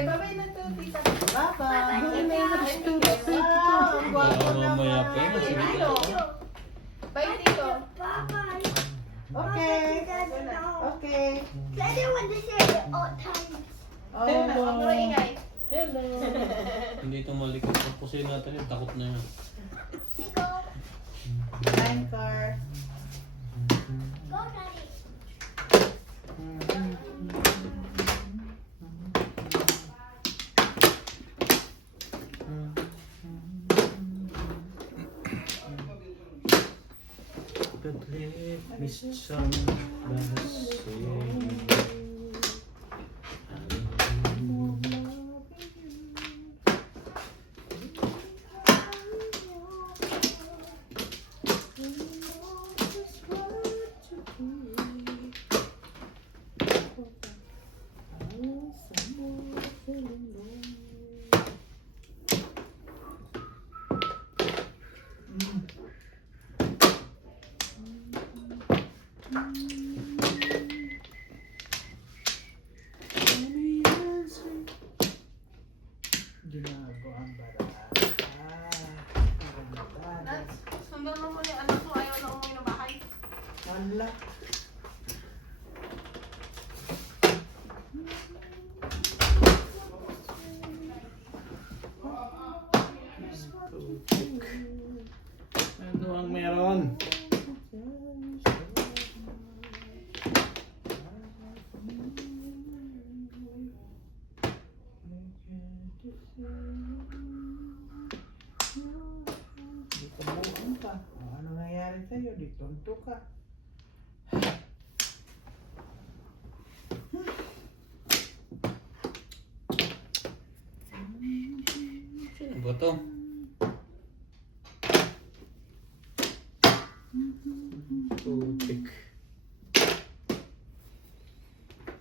Okay, bye-bye na to, tita. Bye-bye. Bye, tito. Wow, ang gwapo Mamaya naman. pa yun. Sige. Bye, tito. Okay. Okay. Daddy want to say it all times. Huwag mo na ingay. Hello. Hindi ito malikot. Pupusin natin yun. Takot na yun. Go. Time car. Go, Daddy. Ginagawa ang baraan. Nats, sundan mo muna yung anak ko. Ayaw na umuwi ng bahay. Wala. Ano ang meron? Di ka buong ka. Ano nangyari sa'yo? Di tonto ka. Sino ba to? Putik.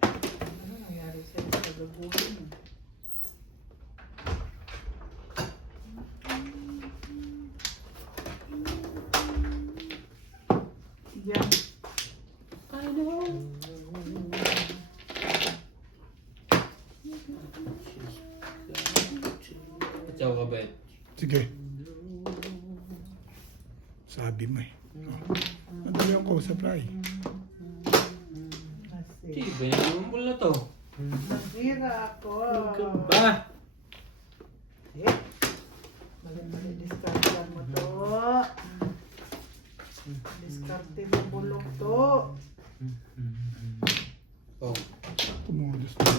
Ano nangyari sa'yo sa gaguhin mo? Yan. I know. Ikaw ka ba? Sige. Sabi mo eh. Madali ang kausap na eh. Di ba yung lumbol na to? Nasira ako. Ano ka ba? Eh, mali-mali diskartan mo to. Diskarte mo bulok to. Oh, Kumulos na.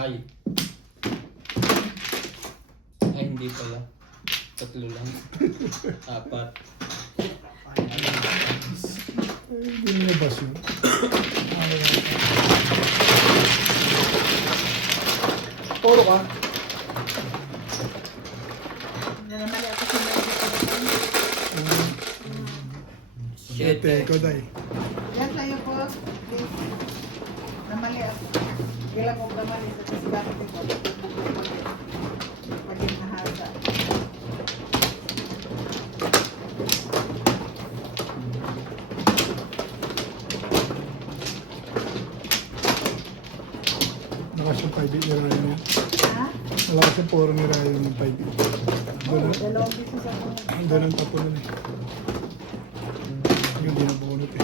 ay. Ay, hindi pala. Tatlo lang. Apat. Ay, hindi nilabas yun. Toro ka. Namali ako sa mga Shit. Ate, ikaw dahi. yan tayo po. Please. Namali ako. Kailan mo namali sa diskarte ko. Maging nahasa. Lakas yung 5 ni Ryan yan. Ha? Malakas yung puro ni Ryan yung 5. Oo, dalawang beses ako. Doon ang tapo nun eh. Yung di nabunot eh.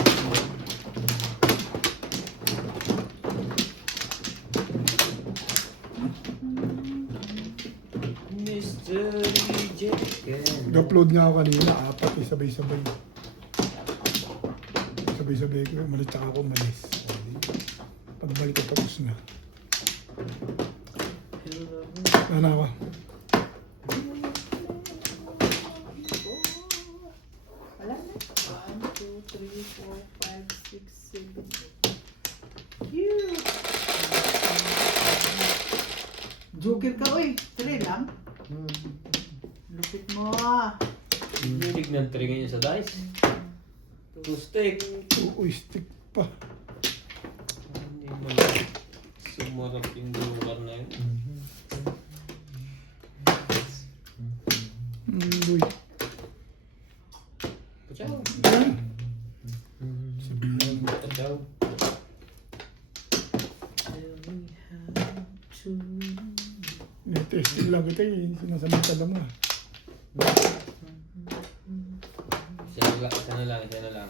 Mystery Chicken. Nag-upload nga ako kanina, 4 eh, sabay-sabay. Sabay-sabay ko, umalis tsaka ako umalis. Pagbalik ko tapos na. Sana ako. Wala na. 1, 2, 3, 4, 5, 6, 7. Cute! Joker ka, uy. 3 lang. Lupit mo. Tignan tringan niya sa dice. Two stick. Uy, stick pa. Hindi mo sumarap yung lugar na yun. Uy. Pachaw. Yan. Sabihin mo. Pachaw. Testing lang kita eh. Sinasamantala mo. Isa na lang.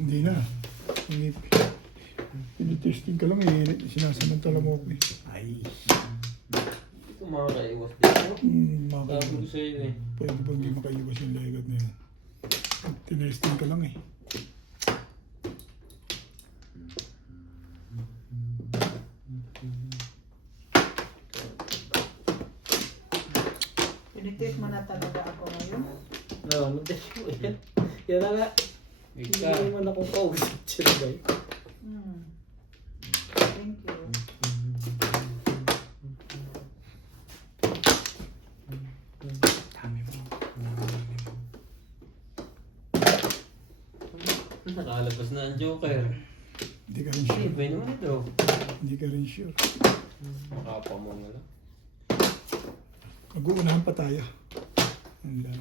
Hindi na. Tinitesting ka lang eh. Sinasamantala mo ako eh. Ay. Ito makakaiwas dito. Sabi ko Makakaiwas. sa'yo eh. Pwede bang di makaiwas yung legat na yun? Tinesting ka lang eh. Tinitest mo na talaga ako ngayon. No, mag-test mo yan. Yan na nga. Hindi naman akong kausap siya ba eh. Thank you. Dami mo. Nakalabas na ang Joker. Hindi ka rin Hey, sure. pwede naman ito. Hindi ka rin sure. Makapa mo nga lang. Mag-uunahan pa tayo. Ang lang.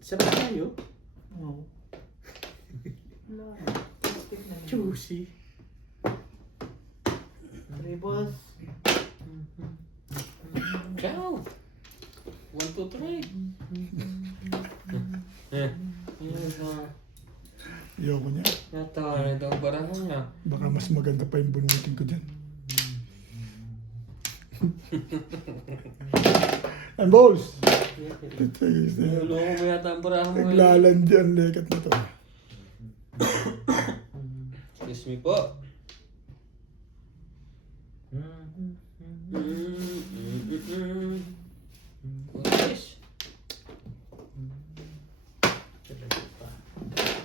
Sarap tayo. Oo. Wala. Testing na lang. Juicy. Rebels. Ciao. 1, 2, 3. Eh. Ayoko niya. Natawa na itong barahan niya. Baka mas maganda pa yung bunutin ko dyan. And balls! Tatayos na yan. Nuloko mo yata ang barahan mo. Naglalandi ang legat na to. Excuse me po. Yes.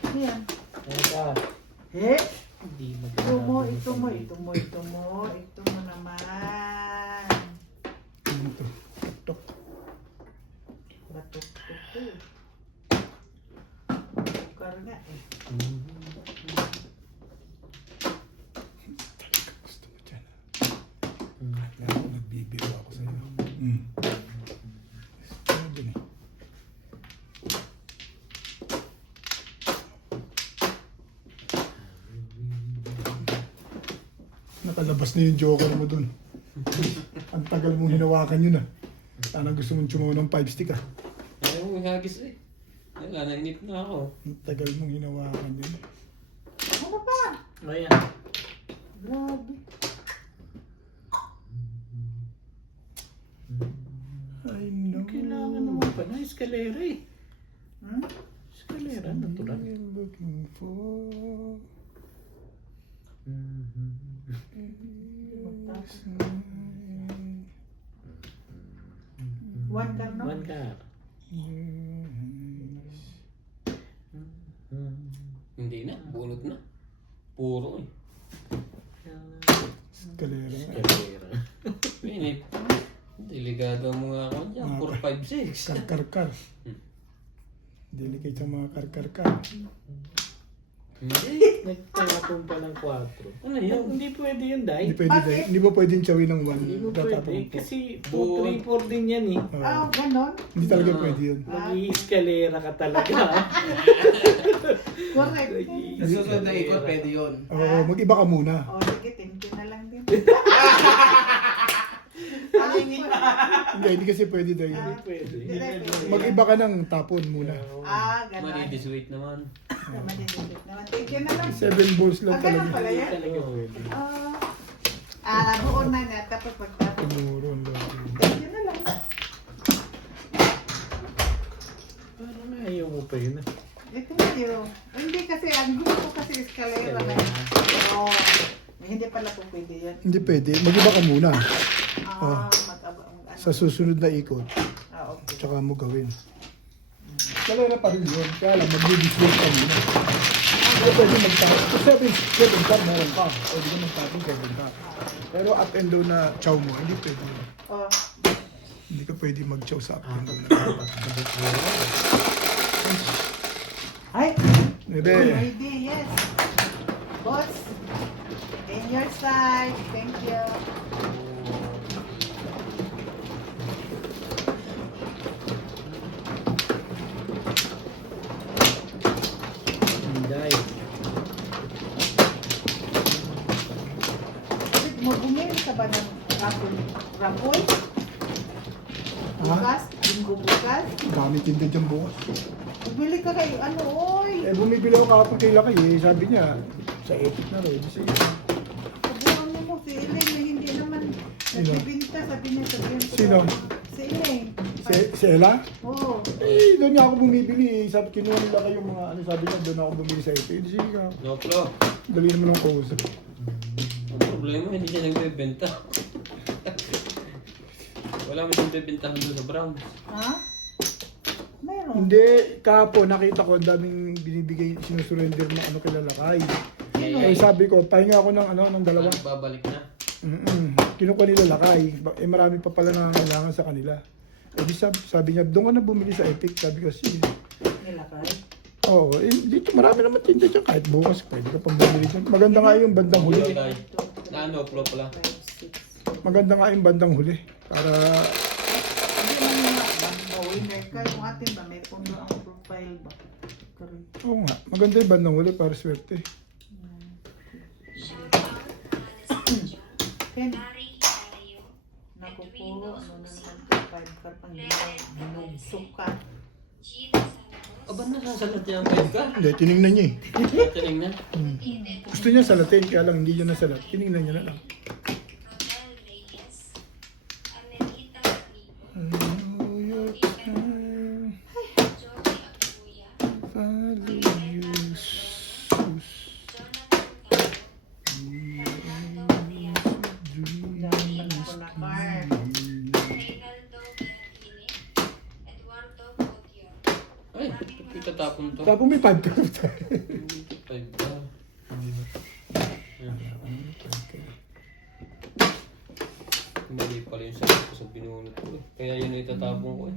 Ano yan? Hindi Ito mo naman. Ano to? Tok. Batok-tok. Bukar nga eh. Gusto mo dyan. Kaya ako nagbibiro ako sa'yo. Gusto mo dyan eh. Nakalabas na yung joker mo dun. Ang tagal mong hinawakan yun ah. Sana gusto mong tsumaw ng 5 stick ah. Ayaw mo hagis eh. Wala, nainip na ako. Ang tagal mong hinawakan yun. Ano pa? Ayan. Grabe. I know. Kailangan naman pa na eskalera eh. Hmm? Eskalera, natural. I'm looking for. One car, no? One car. Hindi na, bunot na. Puro eh. Eskalera. Eskalera. Pinip. Delikado mo nga ako dyan. 4, 5, 6. Kar-kar-kar. Delicate sa mga kar-kar-kar. Hindi. Nagtatapon pa ng 4. Ano yun? Hindi pwede yun, Day. Hindi pwede dahil. Hindi ba pwedeng tsawin ng 1? Hindi mo pwede. Kasi 2, 3, 4 din yan eh. Ah, ganon? Hindi talaga pwede yun. Mag-i-eskalera ka talaga. Correct. Sa susunod na ikot, pwede yun. Oo, mag-iba ka muna. O, sige, thank you na lang din. Hindi kasi pwede dahil. Hindi pwede. Mag-iba ka ng tapon muna. Ah, ganon. Madidisweight naman. Madidisip naman. Thank you na lang. 7 balls lang Ah, ganon talaga. pala yan? Talaga pwede. Buon na na. Tapos pagtapos. Tumuro ang loob. Thank you na lang. Parang ayaw mo pa yun. Ito na yun. Hindi kasi, ang gusto ko kasi escalera na yun. Oo. Hindi pala po pwede yan. Hindi pwede. Mag-iba ka muna. Mag-aba. Sa susunod na ikot, Okay. tsaka mo gawin. Kalera pa rin yun. Kaya lang, mag-display ka muna. Hindi pwede mag-tapon. Kung 7 car, meron ka. Pwede ka mag-tapon 7 car. Pero up and down na chow mo, hindi pwede. Oh. Hindi ka pwede mag-chow sa up and down. Ay! Bebe. Ready, yes. Boss, in your side. Thank you. Day. Rapoy? Ha? Bukas? Linggo bukas? Dami tinda dyan bukas. Bumili ka kay ano, oy! Eh, bumibili ako kahapon kay Lakay eh. Sabi niya, sa epic na rin. Sige. Sabuhan mo si Elaine na hindi naman nagbibinta. Sabi niya sabihin ko. Sino? Si Elaine. Si Ella? Oo. Eh, doon niya ako bumibili eh. Sabi, kinuha nila kayong mga ano, sabi niya, doon ako bumili sa epic. Sige ka. No, Flo. Dali naman ang kausap. Ang problema, hindi siya nagbebenta. Wala mo siyang bebentahan doon sa Brown. Ha? Meron. Hindi, kahapon nakita ko ang daming binibigay, sinusurrender na ano kay Lalakay. Eh sabi ko, pahinga ako ng ano, ng dalawa. Babalik na. Kinukuha nila Lakay. Eh marami pa pala nangangailangan sa kanila. Eh di sabi niya, doon ka na bumili sa Epic. Sabi ko, sige. Nilakay. Oo, eh, dito marami naman tinda dyan. Kahit bukas, pwede ka pang bumili dyan. Maganda nga yung bandang huli. Day. Na ano, Flo pala. 5, 6. Maganda nga yung bandang huli. Para, Hindi man yung winner ka. Yung atin ba, may pundo ang profile ba? Correct. oo nga, maganda yung bandang huli para swerte. Ken. Naku po, ano na naman ka, 5 ka pang binugtok ka. Aba, nasasalat niya ang 5 ka? Hindi, tinignan niya eh. Tining na. Gusto niya salatin, kaya lang hindi niya nasalat. Tinignan niya na lang. Dami ko na car. Ay, itatapon to. Tapos may 5 ka. 5 ka. Mali pala yung sabi ko sa binunot ko eh. Kaya yun ang itatapon ko eh.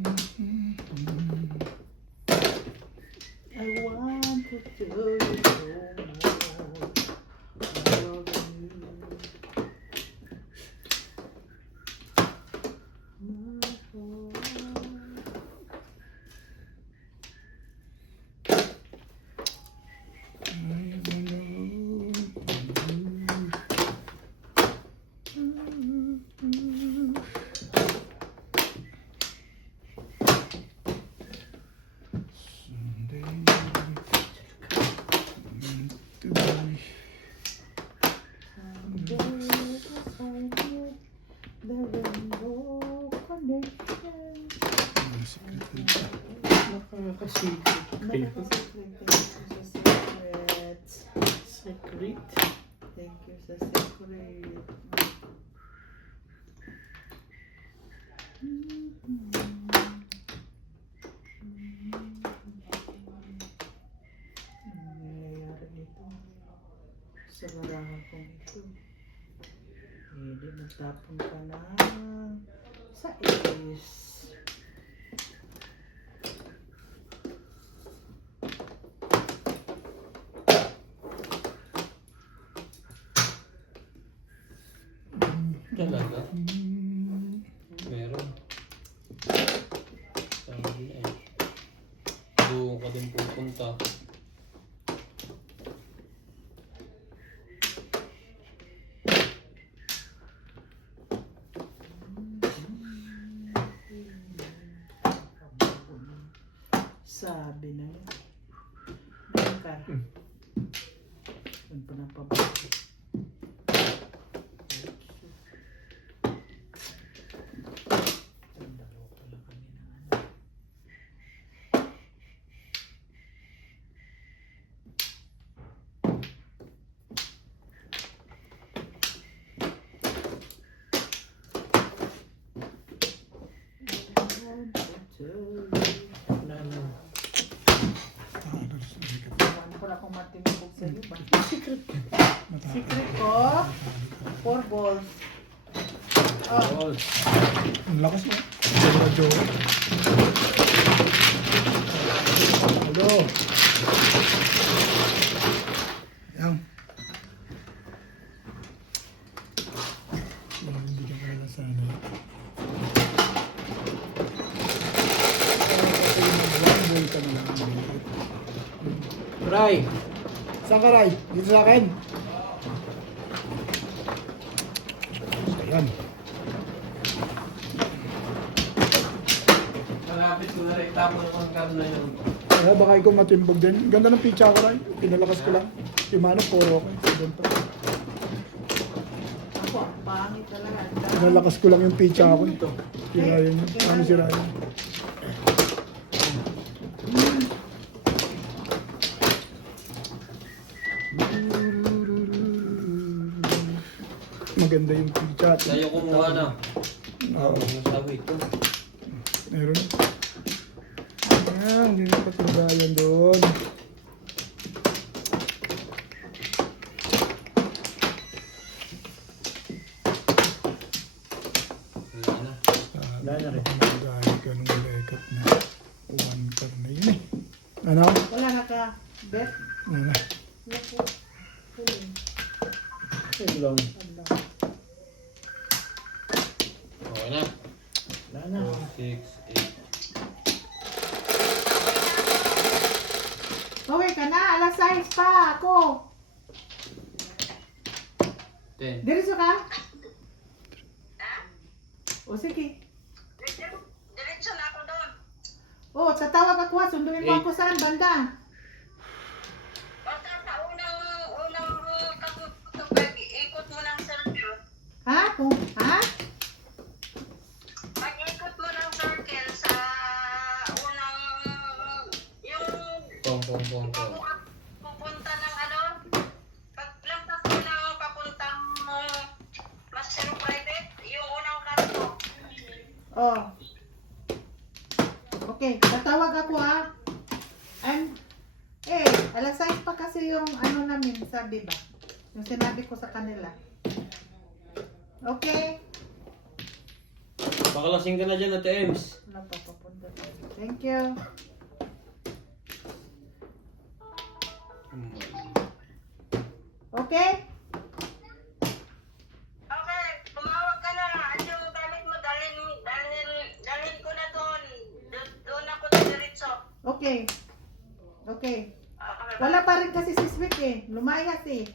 I want to tell you so much. I love you. My heart. The rainbow connection. Nakakasikip kayo. Secret. Secret. Thank you sa secret. Ano nangyayari nito? Sa larangan kong ito. Hindi magtapon ka na sa is. Talaga? Meron. Sabi na eh. Doon ka din pupunta. Sabi na yun. Ngayon ka. Saan pa na pabalik? Wala na. Ano ko na kung matinipog sa iyo ba? Secret ko, 4 balls. Oh, Ang lakas mo. Jowa. Hello. Yang. Hindi ka pala sana. Ray! Saan ka, Ray? Dito sa akin? Ayan. kapit ko na rin. Tapos kung kano na yun. Kaya baka ikaw matimbog din. Ganda ng pitcha ko rin. Pinalakas ko lang. Yung mano, puro okay. Ganito. Ako, ang pangit talaga. Pinalakas ko lang yung pitcha ko. Sira yun. Ano sira yun? Maganda yung pitcha. Tayo kumuha na. Oo. Nasabi ito. Meron. Ayan, hindi na patagayan doon. Wala na. Wala na rin. Magagalit ka nung lekat na. One car na yun eh. Ano? Wala na ka. Bet. Ano na? Naku. Huling. Yun lang. Wala. Okay na. Wala na. 6, 8. Uwi ka na. Alas 6 pa ako. 10. Diretso ka? O sige. Diretso na ako doon. O, tatawag ako ha. Sunduin mo ako saan? Banda. Basta sa unang kapag ikot mo ng circle. Ha? Kung, ha? Pag-ikot mo ng circle sa unang, yung Pong. pupunta ng ano, paglampas mo ng papuntang Master Private, yung unang kanto. Oh. Okay, tatawag ako ha. Alas 6 pa kasi yung ano namin, sabi ba? Yung sinabi ko sa kanila. Okay? Pakalasing ka na dyan, Ate Ems. Wala pa papunta. Thank you. Okay? Okay, tumawag ka na. Ano yung gamit mo? Dalhin ko na doon. Doon ako diretso. Okay. Okay. Okay. Wala pa rin kasi si Sweet eh. Lumayas eh.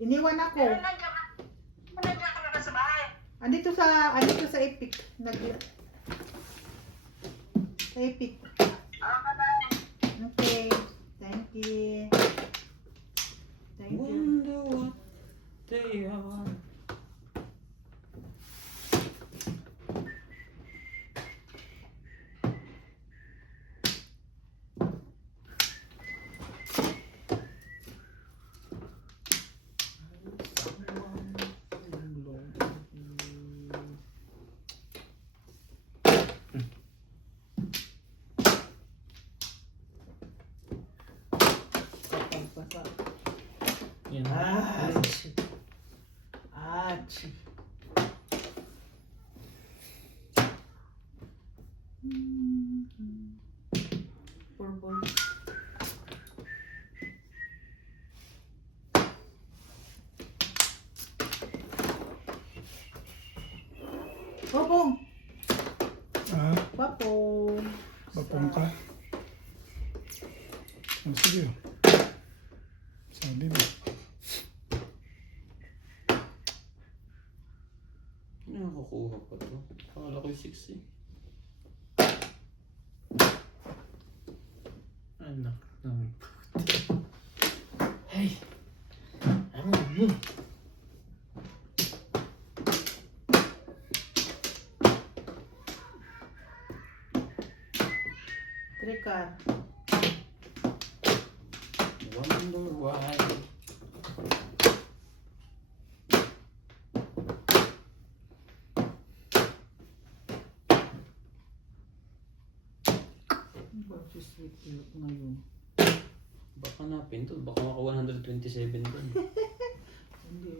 Iniwan ako. Pero nandiyan ka na sa bahay. Andito sa Epic. Sa Epic. Okay, bye. Okay. Thank you. Thank you. Wonder what they are. Yan. Ach. Purple. Popong. Ah, Popong. papong ka. Oh, sige. Sabi mo. Nakakuha pa to. Akala ko yung 6 eh. Anak ng Hey! Tricard. Wonder why. Si Sweet ngayon. Baka napin to. Baka maka 127 din. Hindi.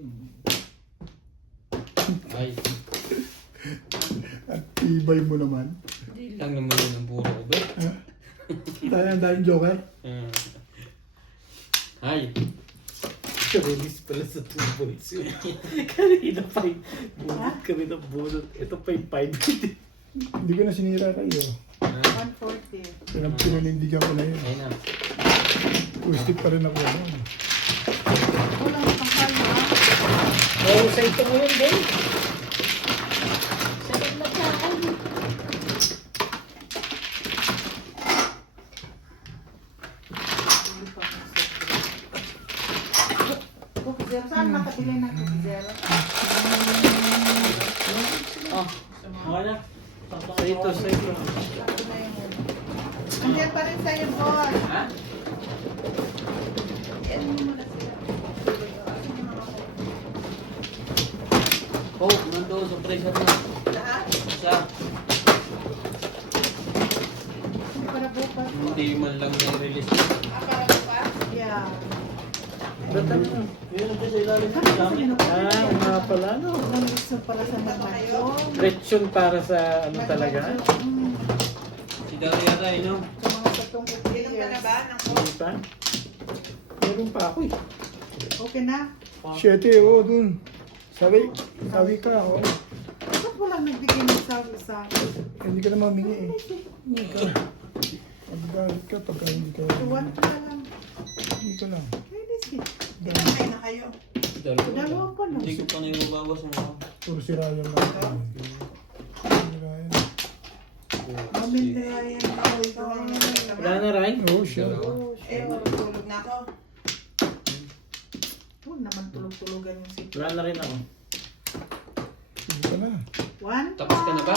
Ay, At tibay mo naman. hindi lang naman yun ang puro ko, ba? Ang daming joker. Hi! release pala sa 2 points yun. Kanina pa yung bunot kami ng bunot. Ito pa yung 5. Hindi ko na sinira kayo. 140. Pinanindigan ko na yun. Ayun na. Pustik pa rin ako. Kulang pang kaya. Oo, sa ito mo yun din. Sakit na tayo. Saan makabili ng zero? Oh, wala. Sa'yo to, sa'yo to. Ako na yung Andiyan pa rin sa'yo, boss. Ha? Yan mo muna sila. Oh, nandoon sa pressure na. Lahat? Isa. Para bukas. Hindi man lang na-release. Para bukas? Yeah. Ba't ano? Yun ang sa ilalim ng dami. Ah, nga pala, no? Nandito para sa magmasyon. Retsyon para sa ano talaga? Si Dari yata, no? Sa mga satong years. Inom ka na ba? Hindi pa? Meron pa ako eh. Okay na? 7, dun. Sabi ka, oh. Bakit wala nagbigay ng sabi sa akin? Hindi ka na mamingi eh. Hindi ka. Paggalit ka, pagka hindi ka. Tuwan ka lang. Hindi ka lang. Pwede siya. Dahil Kaya na kayo. Dalawa pa lang. Hindi ko pa na yung mabawas ng ako. puro si Ryan lang. Si Ryan. Mamin na yan. Wala na, Ryan? Oo, siya. Oh, Eh, sure. tulog na ako. Huwag naman tulog-tulogan yung si Wala na rin ako. Hindi ka na. One. Tapos ka na ba?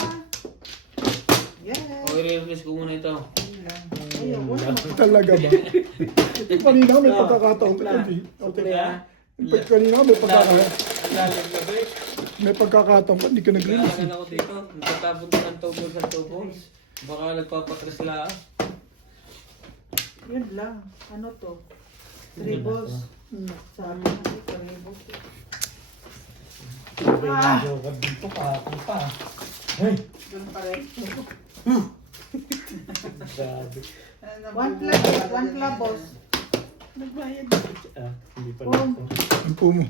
Yes. O, i-release ko muna ito. Ayaw, wala naman. Talaga ba? Kanina may pagkakataon pa Wala. hindi. Sukli ha? Kanina may pagkakataon. Ang lalim na ba eh? May pagkakataon pa, hindi ka nag-release. Kailangan ako dito. Nagtatapon ko ng tubos sa tubos. Baka nagpapatras lang. Yun lang. Ano to? Tribbles. Sabi na si Tribbles. Dito ka, pa. Doon pa rin. Grabe. One labos. Nagbayad. Ah, hindi pa Oh. lang ako. Ang po mo.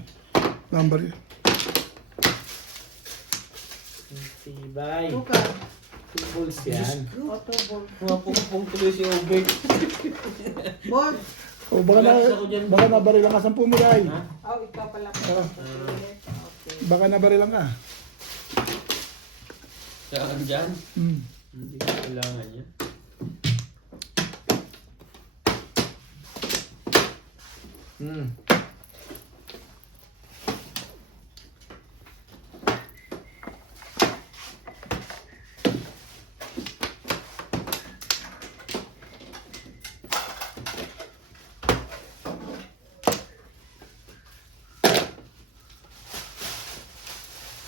Number yun. Tibay. Tuka. Two balls yan. Auto ball. Mapupong tuloy si Obek. Boss. O baka nabaril lang ka 10 mo dahil. Ha? Oh, ikaw pala. Ah. Okay. Baka nabaril lang ka. Saan dyan? Hindi ko kailangan yan.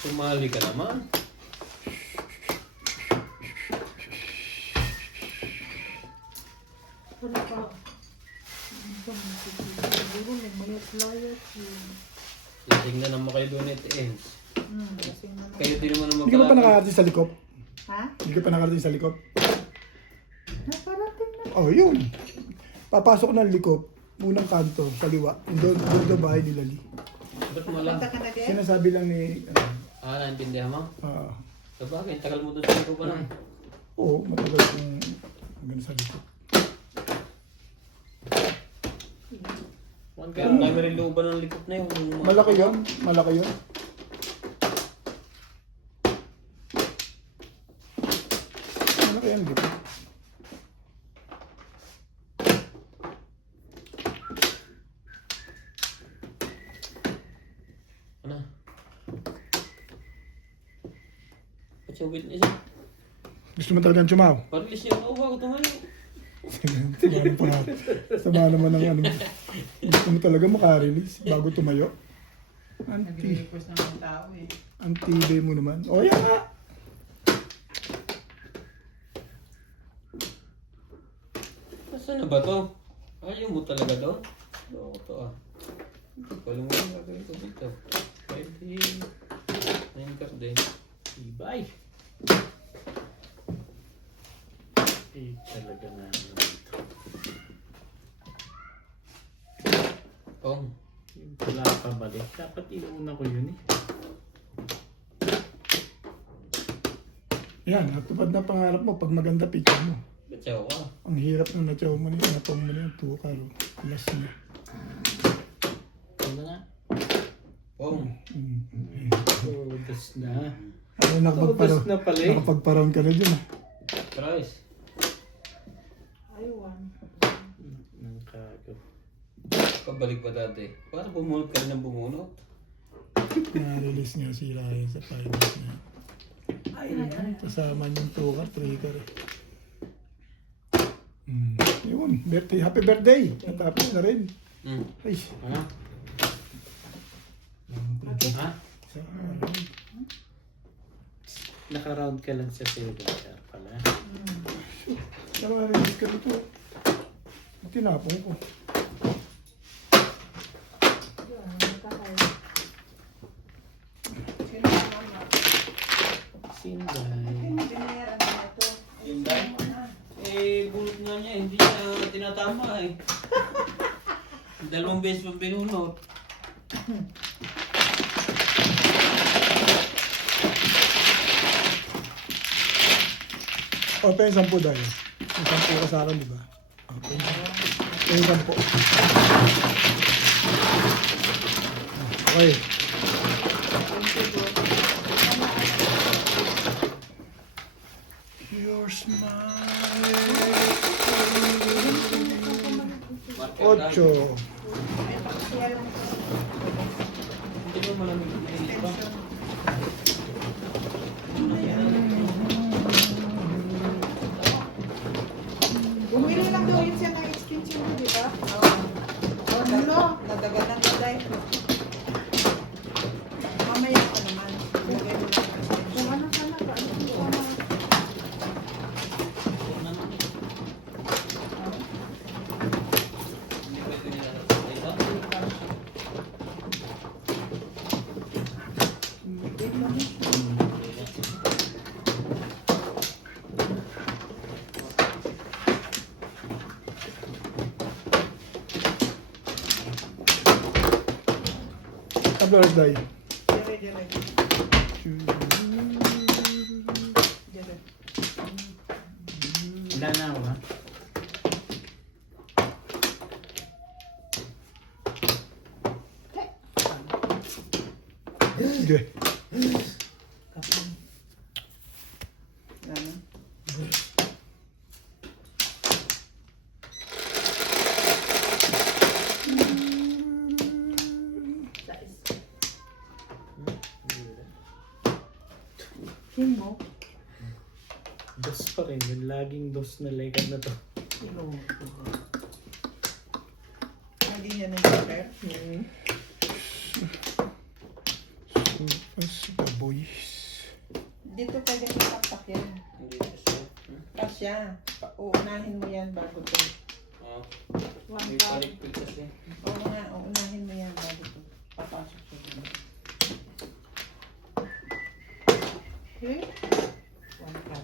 Sumali ka naman. Wala pa. Siguro may mga flyers yun. Titingnan naman kayo doon at ends. Kasi naman. Kayo din naman ang Hindi ka ba pa nakarating sa likop? Ha? Hindi ka pa nakarating sa likop? Naparating na. Oh, yun. Papasok ng likop. Unang kanto, kaliwa. Doon sa bahay ni Lali. Ba't mo lang? Punta ka na din? Sinasabi lang ni... Naintindihan mo? ah, Sabagay, tagal mo doon sa ito pa lang. oo, matagal kong hanggang sa likop. Kaya kami rin looban ng likop na yun. Malaki yun? Malaki yun? Malaki yan, likop. Ano? Ba't yung witness yun? Gusto mo talagang chumaw? Parilis niya ako bago tumayo. Sama naman ng ano. Gusto mo talaga makarelease bago tumayo. Nag-request ng mga tao eh. Antibay mo naman. O yan nga! Saan na ba to? Ayaw mo talaga doon? Loko to ah. Paling mo yung gagawin ko dito. Pwede. 9 card din. Tibay. Eh, talaga na ano dito. Oh. Yung pala pabalik. Dapat inuuna ko yun eh. Yan, natupad na pangarap mo pag maganda picture mo. Batsaw ka. Ang hirap nung natsaw mo niya, natong mo niya, tukar. Last niya. Ano nga? Oh. Todos na. Ano, Todos na pala eh. nakapagparoon ka na dyan ah. Price. Aywan. Nang kago. Pabalik pa dati. Para bumunot ka rin ng bumunot. Na-release niya si Ryan sa finals niya. Kasama niyong tukat, trigger. Yun, birthday. Happy birthday! Natapos na rin. Ay, Ano? Ha? Naka-round ka lang sa 7 sir pala. naka-release ka dito. Tinapong ko. Sino ang mama? Sinday. Binayaran na ito. Sinday? Eh, bunot nga niya. Hindi niya tinatama eh. 2 beses pa binunot. O, pa yung 10 dahil. Yung 10 ka sa akin, di ba? Okay. Yung 10. Okay. Your smile. 8. Hindi mo malamig na iba. Bumili lang daw yun siya ng extension mo, di ba? Oo. Ano? Nadaganan na dahil. Mamaya ko naman. Lagay mo lang ang extension. Kung ano sana ba? Ano ko na? Hindi pwede nilalagay ito. Tablo dahil. Dire, dire. Dire. Wala na ako ha? Sige. Ano? King mo? Dos pa rin. Yung laging dos na lekan na to. Sino? Hindi niya nag-share? Supas the boys. Dito pwede mataktak yan. Hindi siya. Kasya. Uunahin mo yan bago to. Oh, One may cup. palikpik kasi. Oo nga, uunahin mo yan bago to. Papasok sa dito. Okay? One cup.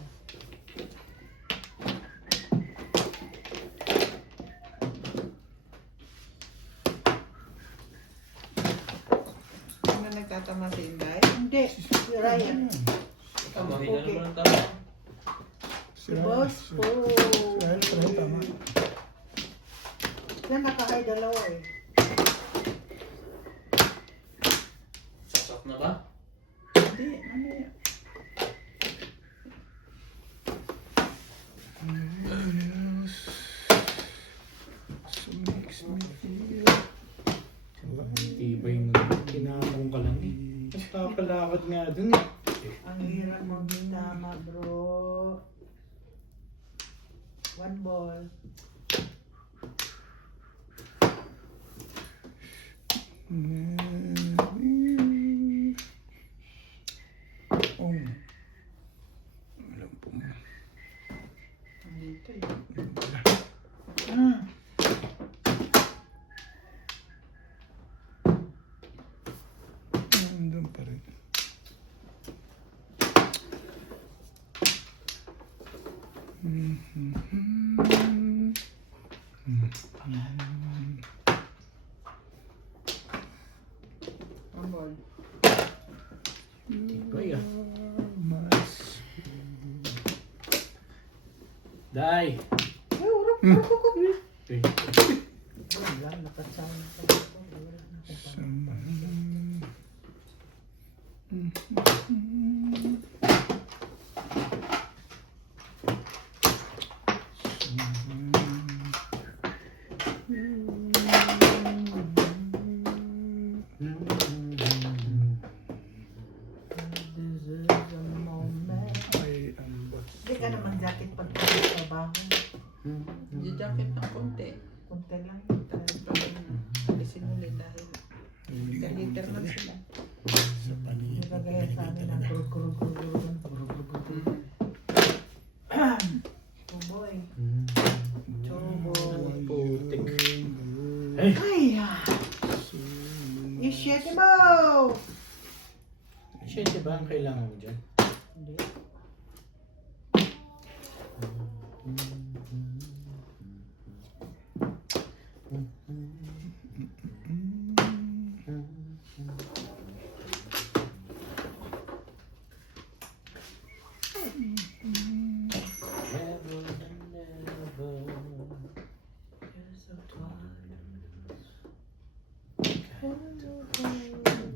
Ano nagtatama si Inday? Hindi. Si Ryan. Tama, hindi Okay. naman ang tama. Si Boss po. Ryan, tama. Yan nakahay dalawa eh. Sasak na ba? Hindi, ano yan? So makes me feel. Tibay mo. Kinakong ka lang eh. Mas papalakad nga dun eh. Ang hirap mo tama bro. One ball. Oh. Alam po mo. Dito eh. Hmm. Nandun pa rin. One ball. Tibay ah. Mas. Day! Ay, urap ko. Eh, Wala, nakasama ka dito. Wala na. Sama. pagkatrabaho. Yung jacket ng konti. Kunti lang. Alisin ulit dahil kahiter na sila. Sa paniya. Nagagaya sa amin ng kurug-kurug-kurug. Tuboy. Tuboy. Putik. Ay! I-shake mo! Siyente ba ang kailangan mo dyan? Hindi.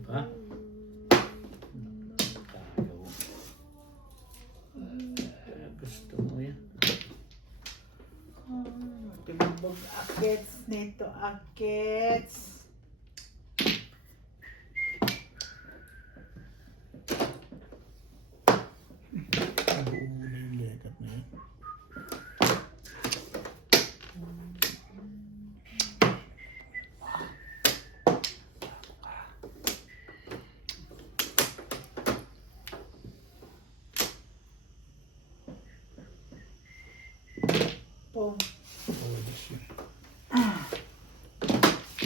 Ba? Tayo. Gusto mo yan? Pinubog akits nito, akits. Nabuo na yung lekat na yan. Po.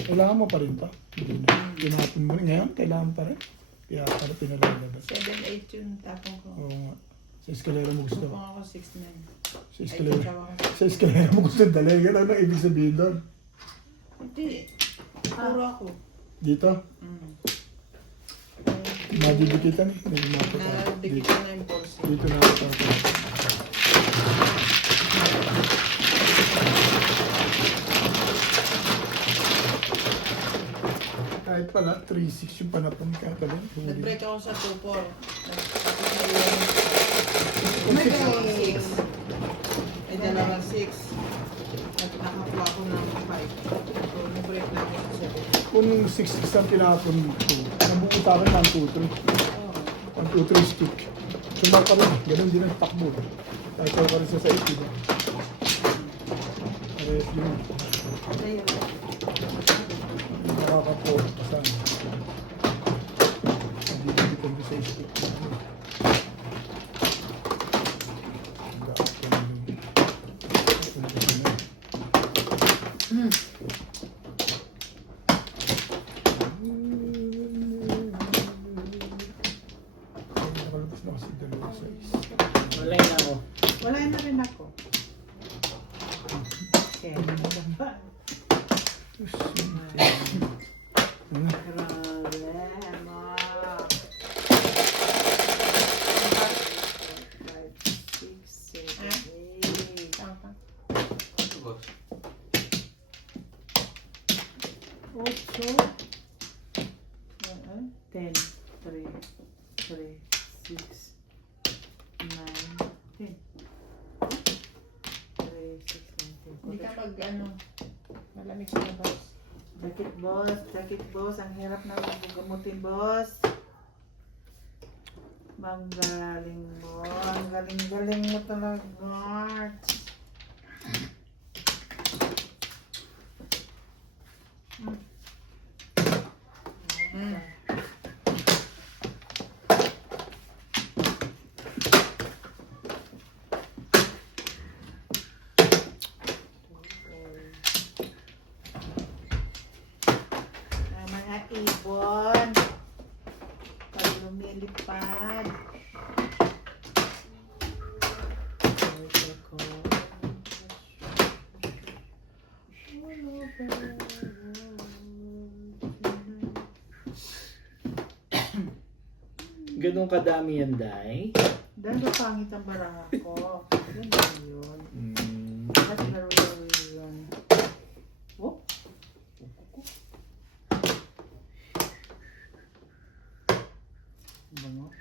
Kailangan mo pa rin pa. Hindi na. Ginapon mo rin. Ngayon, kailangan pa rin. Kaya para pinalalabas. 7-8 yung tapong ko. Oo nga. Sa eskalera mo gusto. Tapong ako 6-9. Sa Ay, eskalera. tawa ko. Sa eskalera mo gusto dalay. Yan ang ibig sabihin doon. Hindi. Puro ako. Dito, Mm. madidikitan. Hindi mapapag. Nadikita na yung pulse. Dito na ako. Kahit pala, 3-6 yung panapon ka talaga. Nag-break ako sa 2-4. Kung May 6, 6. May dalawang 6. At nakakuha ko ng 5. So, nag-break na ako sa 7. kung 6-6 ang pinapon ko, nabuuta ka ng 2-3. Oh. Ang 2-3 stick. Suma pa rin. Ganun din ang takbo. Kahit ako rin sa 8, diba? Parehas din. Ayun. Nakakapo. Saan? Hindi ko sa stick. Nakalabas na kasi dalawang size. Wala na ako. Wala na rin ako. Okay. Ba? Problema. 5, 6, 7, 8. Ito, boss. 8. 10, 3, 6, 9, 10. 3, 6, 9, 10. Hindi ka pag ano, malamig sa labas. Dakit boss, ang hirap na gugamutin boss. Magaling mo, ang galing mo talaga. Mga ibon, pag lumilipad. Ganun kadami yan, Day. Dahil ba pangit ang baraha ko? Yun lang yun. Ba't laro-laro yun? Oh? Bango.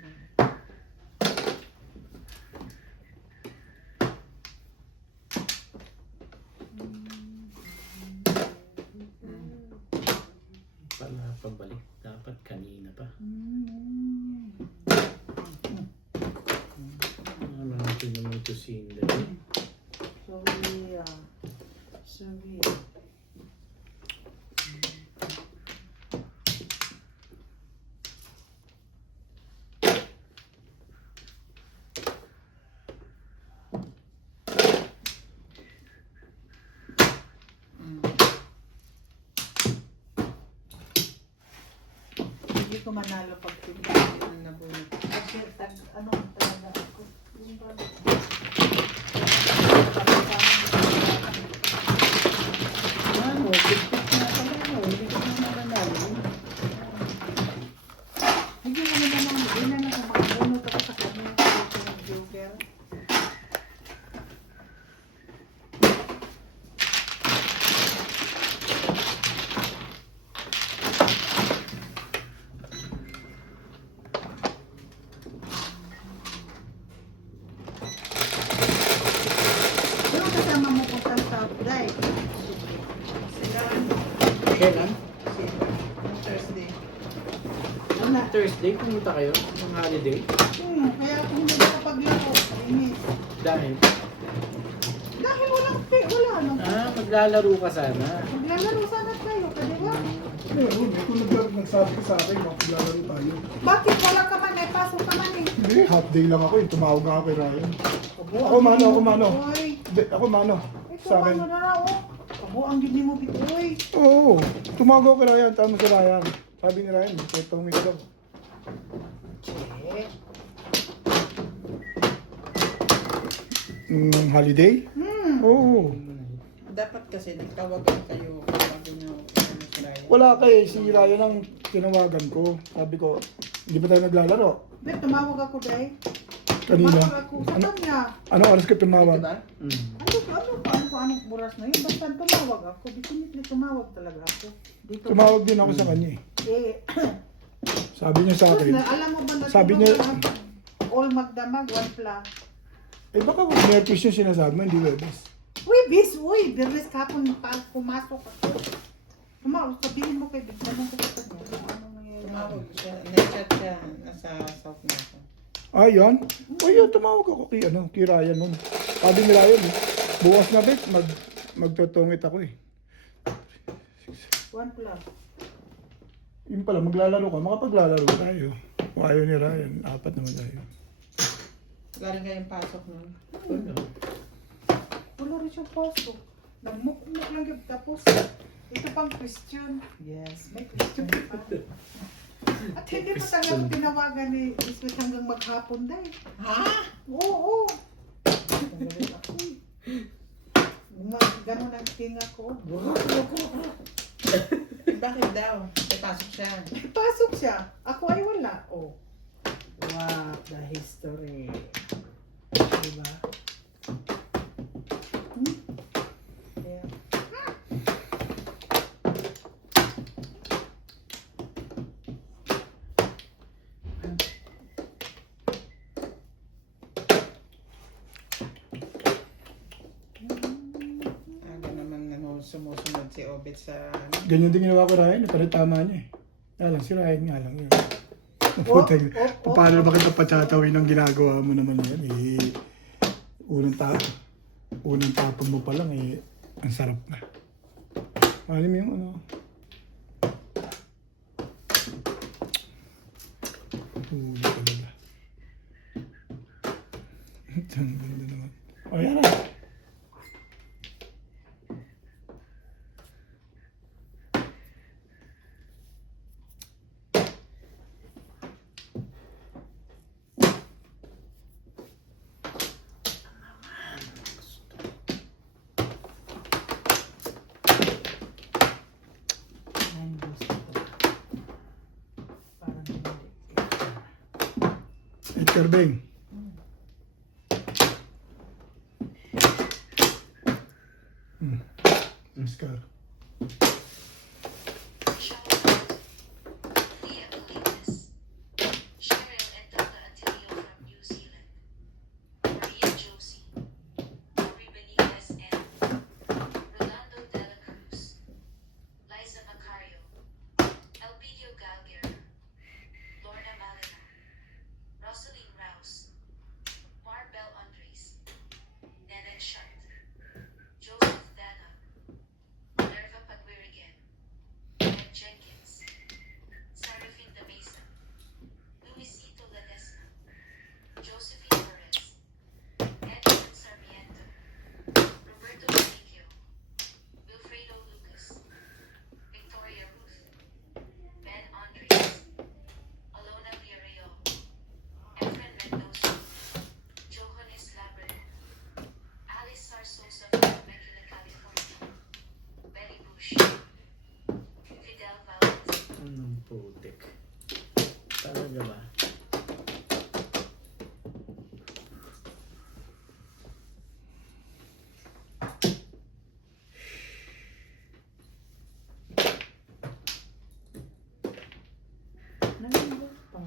Pala pabalik. Dapat kanina pa. Ano natin naman ito si Inday. Sevilla. Sevilla. Hindi ko manalo pag pinili ng nabunod. Kasi ano talaga ako. Yung ba? Ano, pigpit na pala mo. Hindi ko na manalo. Hindi mo naman hindi na ako makabunod ako sa kanya. Yung joker. Pero kasama mo puntang South Day. Sila ano? Kailan? Yung Thursday. Ano, Thursday, pumunta kayo? Ng holiday? Kaya ako hindi nakapaglaro. Inis. Dahil? Dahil wala ano. Maglalaro ka sana. Maglalaro sana tayo, di ba? Meron, nagsabi ko sa akin, maglalaro tayo. Bakit wala ka man eh? Pasok ka man eh. Hindi, half day lang ako, tumawag nga ako kay Ryan. Abo, Ako mano. Oy, Hindi, ako mano. ito Sa akin. ano na raw oh. Abo, ang gindi mo bitoy. Oo, tumawag ako kay Ryan, tama si Ryan. Sabi ni Ryan, may tawag ka daw. Eh. Holiday? Oo. Dapat kasi nagtawagan kayo bago nyo ano si Ryan. Wala kay si Ryan ang tinawagan ko. Sabi ko, hindi ba tayo naglalaro? Bet, tumawag ako dahil. Kanina. Tumawag ako sa kanya. Ano oras ka tumawag? Diba? Anong oras na yun? Basta tumawag ako. Definitely tumawag talaga ako. Dito. Tumawag din ako sa kanya eh. Eh, Sabi niya sa akin, alam mo ba na Sabi niya- all magdamag, one pla. eh baka Mertis yung sinasabi mo, hindi Webes. Uy, Birris kapon pumasok ako. Sabihin mo kay Big Tanong ko sa kanya. Ano nangyayari? Tumawag siya, nag-chat siya, nasa South na ako. Ah, yan? O yun, tumawag ako kay Ryan nun. Sabi ni Ryan, eh, bukas na bet, magtutungit ako eh. One pla. Yun pala, maglalaro ka, makapaglalaro tayo. Kung ayaw ni Ryan, 4 naman tayo. Wala rin kayong pasok nun. Wala rin siyang pasok. Nagmukmuk lang yung tapos. Ito pang question. Yes, may question pa. At hindi mo talaga tinawagan ni Iswit hanggang maghapon dahil. Ha? Oo. Nagalit ako eh. Ganon ang tinga ko. Bakit daw? May pasok siya. Pasok siya. Ako ay wala. Oh. Wow, the history. Diba? Yeah. Aga naman sumusunod si Obet sa ano. Ganyan din ginawa ko Ryan, tama niya eh. Kaya lang, si Ryan nga lang yun. Putang, paano ba kita pachatawin ang ginagawa mo naman yan eh. Unang tapon mo pa lang eh, ang sarap na. Malim yung ano. Huli talaga. Ang ganda naman. O yan na. Nine gusto ko. Parang hindi. Edgar Beng. Oscar. Leah Colinas, Cheryl and Dr. Atilio from New Zealand, Maria Josie, Aubrey Benitez and Rolando De La Cruz, Liza Macario, Elpidio Galguer, Lorna Malina, Rosaline Rouse, Marbel Andres, Nanette Shutt, Sosa from Temecula, California. Betty Bush. Fidel Valdez. Anong putik? Talaga ba? Nalambot pa.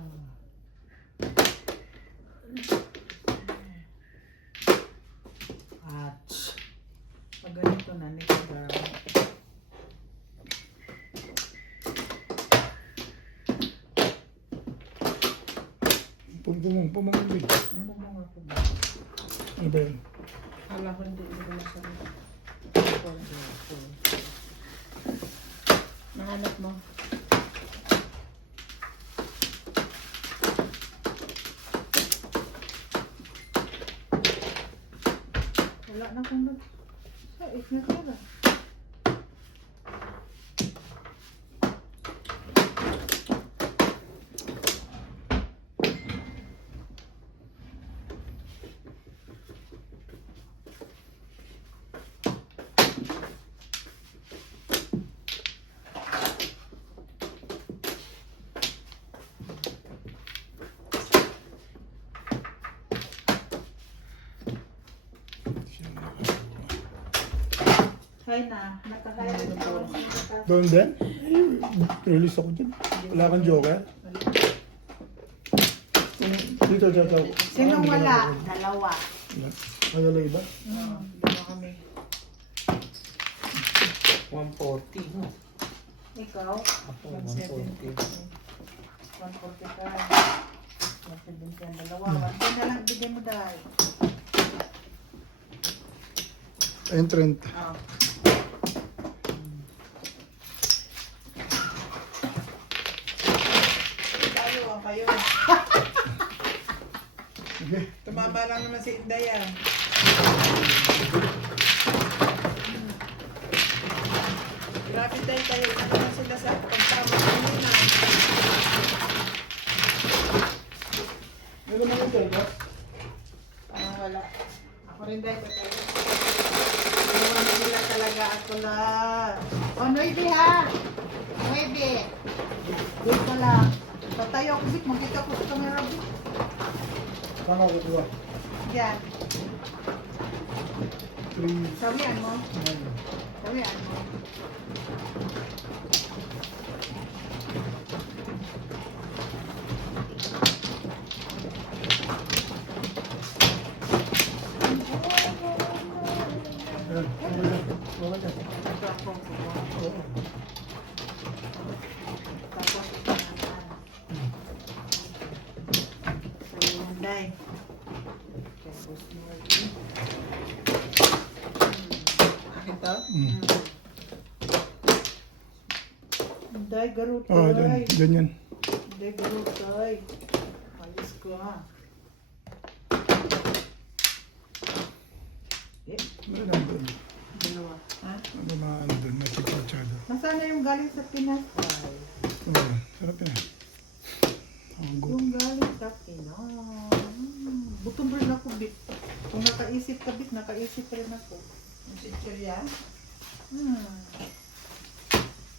Ach. Pag ganito na, nikagarap. Pumumong. Bumanga po ba? Ano ba yun? Hala ko hindi ko masabi. Nahanap mo. Wala na kung nag... Sait na talaga. Hay na, nakahaya na ako. Doon din? Release ako dyan. Wala kang joker? Dito. Sinong wala? Dalawa. Madala iba? Dalawa kami. 140, no? Ikaw? Ako, 140. 140 ka. 170 ang dalawa. 110 na lang bigyan mo dahil. Ayun, 30. Oh. Tayo ang kayo. Sige. Tumama lang naman si Inday ah. Grabe tayo tayo. Ano na sila sa pagtama kanina. Meron naman dyan, boss? Wala. Ako rin dahil tayo. Iwan sila talaga ako lang. O, 9 ha! 9. Wait pa lang. Tatayo ako, Bik. Magkita ko sa camera, Bik. Saan ako kukuha? Yan. 3. Sabihan mo. Sabihan mo. Ito ako kukuha. Tapos ito naman. So, Hyundai. Tapos mo. Akin to? Hyundai, garutay. Oh, dyan yan. Hyundai, garutay. Ayos ko ha. Meron naman doon. Dalawa. Ha? Ano mga ano doon? May chichachado. Nasaan na yung galing sa Pinas? Ay, Sarap yan. Ang go. yung galing sa Pinas. Butong rin ako, Bit. Kung nakaisip ka, Bit, nakaisip rin ako. Ang sitsurya?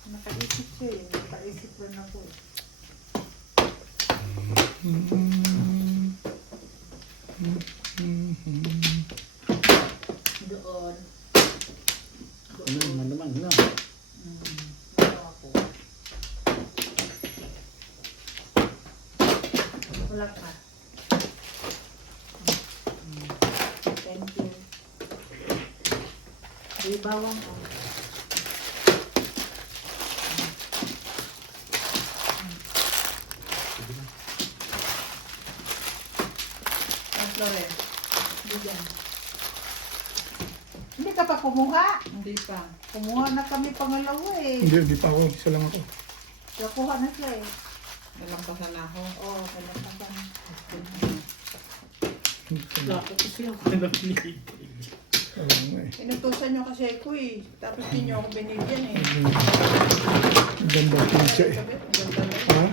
Nakaisip siya eh. Nakaisip rin ako. Doon. Ano naman, no? Ano ako? Wala ka. Thank you. Di bawang ko. Ang Flores? Bigyan. Hindi ka pa kumuha. Hindi pa. Kumuha na kami pangalawa eh. Hindi pa ako. Isa lang ako. Nakuha na siya eh. Nalampasan na ako. Oo, kailangan. Dapat kasi ako na pinigay. Oo nga eh. Inutusan nyo kasi ako eh. Tapos di nyo ako binigyan eh. Ang ganda ang pizza eh. Sabi, ang ganda na. Ha?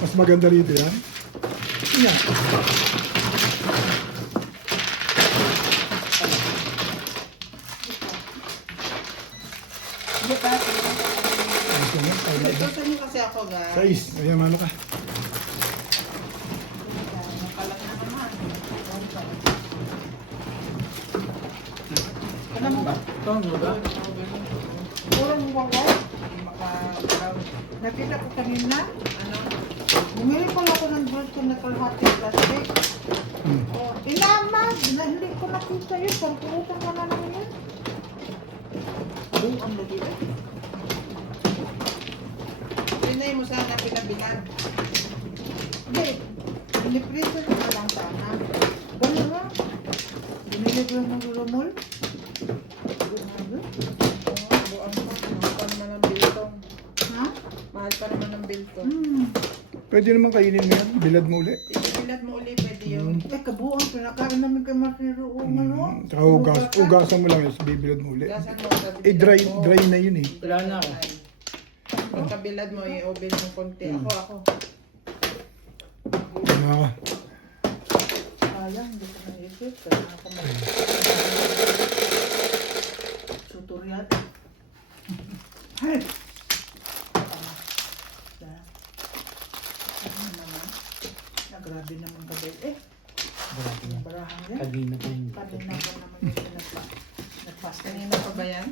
Mas maganda rito yan? Yan. Hindi pa. Ayos lang yan. Tayo na iba. Tutusan niyo kasi ako, guys. Sais. Ayan, mano ka. Nakalat na naman. Ano mo ba? Ito ang ba? Puro mo ba ko? Nakita ko kanina. Ano? Bumili pala ako ng gold ko na kalahating plastic. Hmm. Oh, inamag! Na, hindi ko nakita yun. Pagkurutan ka na naman yun. Ang lagi eh. Pinay mo sana pinabilan. Hindi. Piniprito ko na lang sana. Gano'n nga. Binili ko yung magulumol. Oo, buwan mo. Mahal pa naman ang biltong. Ha? Mahal pa naman ang biltong. Pwede naman kainin mo yan. Bilad mo ulit. Ibibilad mo uli, pwede yun. Eh, kabuang pinakain namin kay Martin Roong, ano? Tsaka ugasan mo lang yun. Bibilad mo ulit. Gasan mo, Eh, dry na yun eh. Wala na ako. Pagkabilad mo, i-oven mo konti. Ako. Ano ka? Sayang, hindi ko naisip. Kaya ako tutorial. Hey! Ano naman? Grabe naman ka eh. Grabe na. Barahan yan. Kanina pa yung Kanina ko naman yung nagpas. Kanina pa ba yan?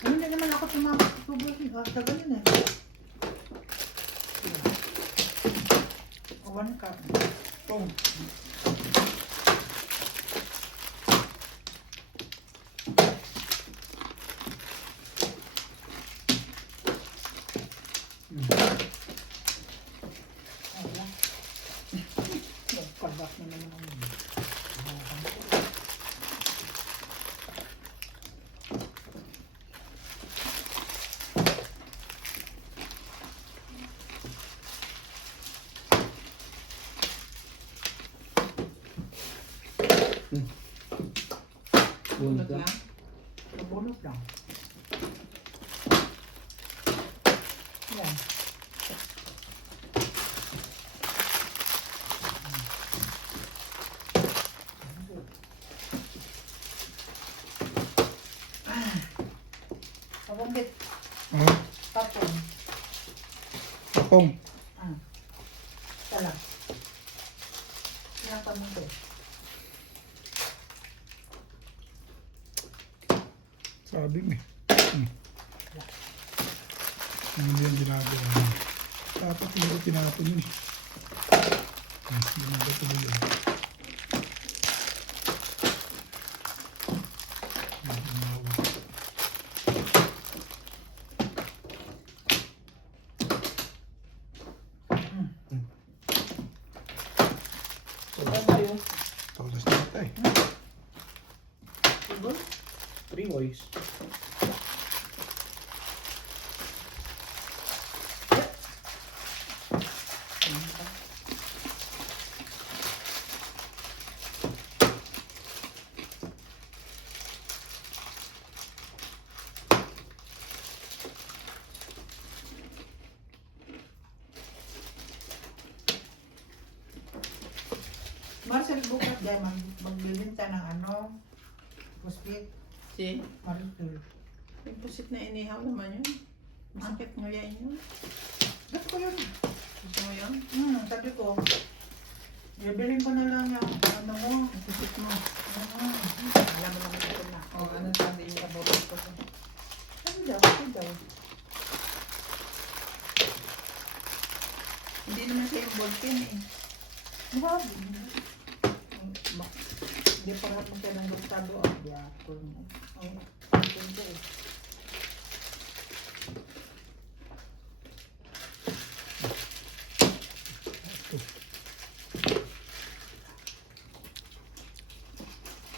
Hindi naman ako tumama sa tubig. Tagal yun eh. One cup. Boom. Nagpabak na naman ang Bunot lang. Nabunot lang. Yan. Pabumbit. Ah, Tapon. Kapong. Tala. Yan pamunto. Sabi mo eh. Ano yan ginagawa mo? Dapat hindi ko tinapon yun eh. Hindi na ba tuloy yun? Wala tayo. Paulas na tayo. Siguro? 3 boys. Marcel, bukas dahil magbibinta ng ano, puspit, Si, Marcel. yung pusit na inihaw naman yun. Masakit ngayon yun. Gusto ko yun. Gusto mo yun? Sabi ko, ibilin ko na lang yung ano mo. Pusit mo. Alam mo naman ito na. O, ano sabi niya about ito? Sabi daw. Hindi naman siya yung ballpen eh. Grabe. Hindi pa nga siya ng gustado. Di ako mo. Ganda eh.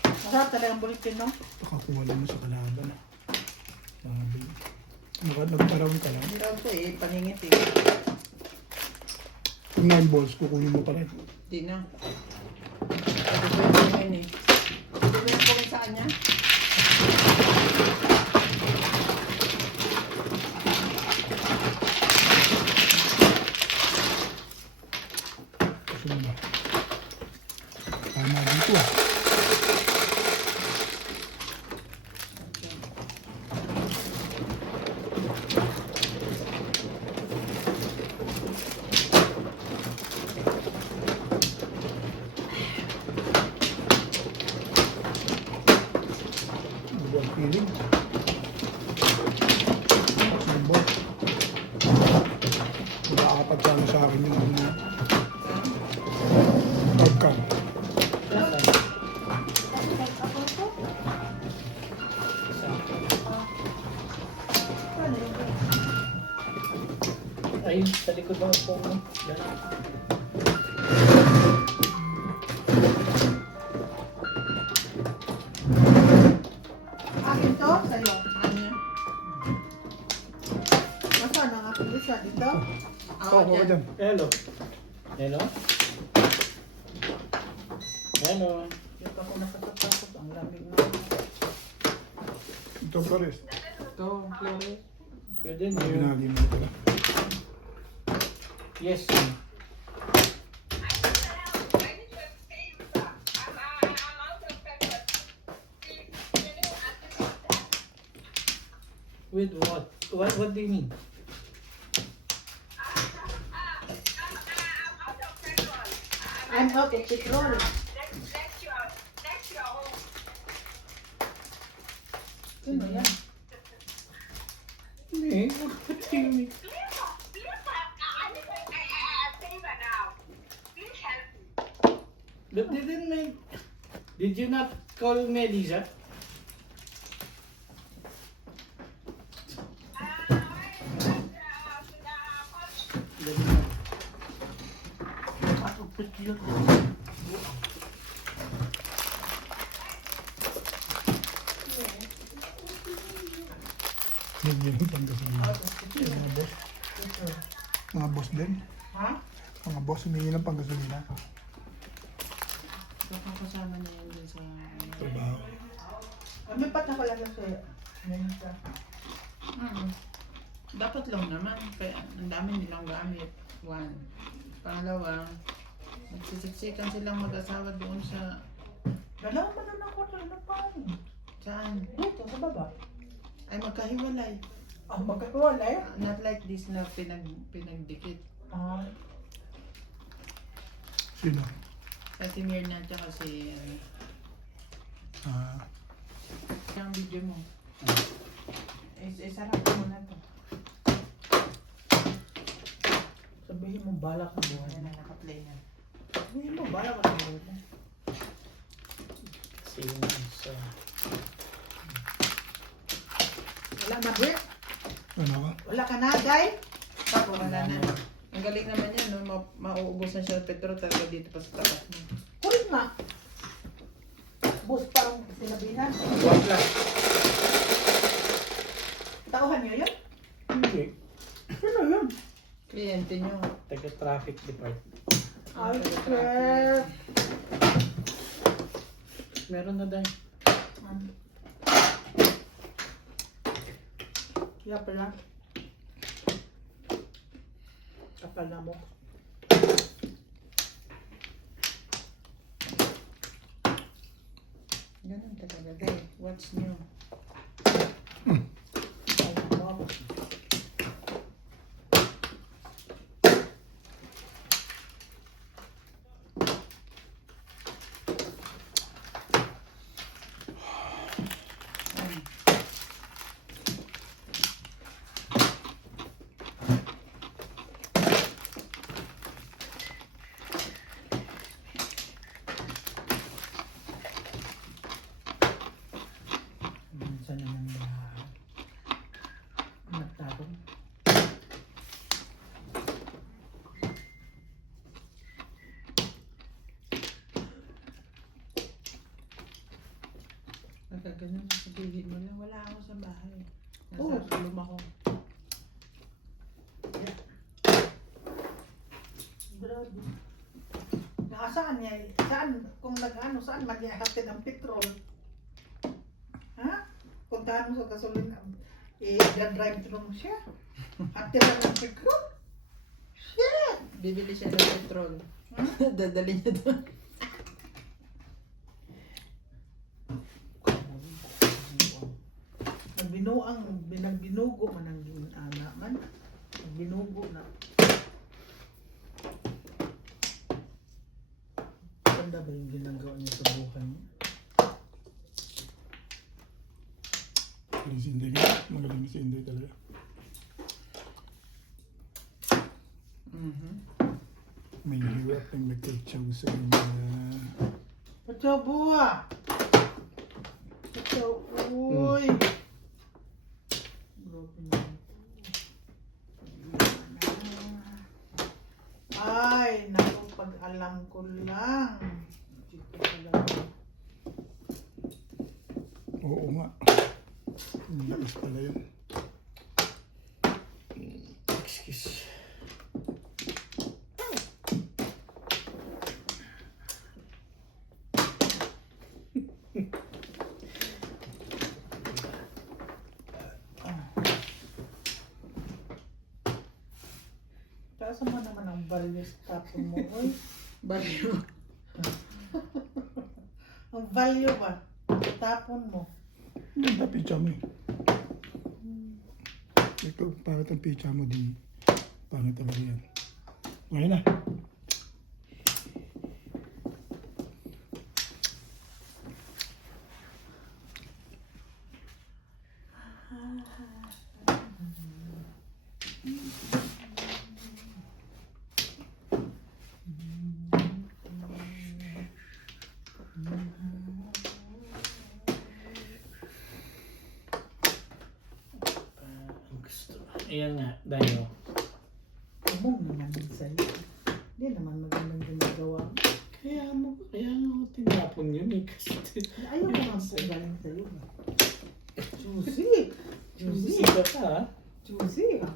Masarap talagang bulitin, no? Nakakuha mo sa kalaban ah. Sabi. Nagparaon ka lang. Hindi raw ito eh, paningit eh. Kung 9 balls, kukunin mo pa rin. Hindi na. Sabi ko yung ngayon eh. Hindi mo yung kung saan niya? Kasi ba? Tama dito ah. feeling. Number. Mag-aapat sana sa akin yung ano. Outcome. Ayun, sa likod ng phone mo. Yan. Akin to, sa'yo. Ano? Nasaan ang aking isa? Dito? Oo, ako dyan. Hello. Hello? Hello. Dito ako nakatatakot. Ang lamig na. Ito, Flores. Ito, Flores. Good in you. Binagi mo ito. Yes. With what? What do you mean? I'm out of petrol. Sino yan? Me? What do you mean? But didn't make... Did you not call me Lisa? Yun yung panggasolina. Mga boss. Mga boss din. Ha? Mga boss humingi ng panggasolina. Baka kasama niya yun dun sa... Trabaho. Kami pa na pala sa'yo. Ngayon sa... Dapat lang naman. Kaya ang dami nilang gamit. One. Pangalawa, nagsisiksikan silang mag-asawa doon sa... Dalawa man na ako na pa. Saan? Dito, sa baba. Ay, magkahiwalay. Magkakawalay? Not like this na pinagdikit. Sino? Sa si Mirna at saka si... yung video mo. Isarap mo na to. Sabihin mo, balak ang buhay. Ayan na, naka-play na. Sabihin mo, balak ang buhay mo. Kasi yung sa... Wala na, Bert? Ano ka? Wala ka na, Day? Tapos wala na. Ang galing naman yan, no? Mauubos na siya ng petrol talaga dito pa sa tapat mo. Kulit ma. Bus pa ang sinabihan. Wala. Tauhan niyo yun? Hindi. Sino yun? Kliyente nyo. Taga-traffic department. Ay, sir. Meron na dahil. Kaya pala. Kapal na mo. Ganun talaga, day. What's new? Minsan naman nagtatong. Pagka ganun, sabihin mo lang, wala ako sa bahay. Oo. Nasa room ako. Grabe. Nakasaan niya? Saan? Kung nag-ano, saan mag-ihatid ang petrol? Ha? Puntahan mo sa gasolina. I-drive-thru mo siya. Hatid lang ng petrol? Shit! Bibili siya ng petrol. Dadali niya doon. Nagbinugo man ang ana man. Nagbinugo na. Ganda ba yung ginagawa niya sa buhay niya? Magaling si Inday nga. Magaling si Inday talaga. May hirap ng nagkatsaw sa kanya. Pachaw buwa. Pachaw, uy. Ay, naku, pag alam ko lang. Dito talaga. Oo nga. Ang lakas pala yun. Excuse. Taas mo naman ang values tapon mo, uy. Value. Ang value ba? Tapon mo. Ganda pizza mo eh. Ikaw, pangit ang pizza mo di. Pangit talaga yan. Ngayon na. Ang gusto. Ayan nga, Dayo. Umong naman din sa'yo. Hindi naman magandang ginagawa. Kaya nga ako tinapon yun eh. Kasi Ayaw ko nga po galing sa'yo. Juicy. Juicy ka ka ha? Juicy ah.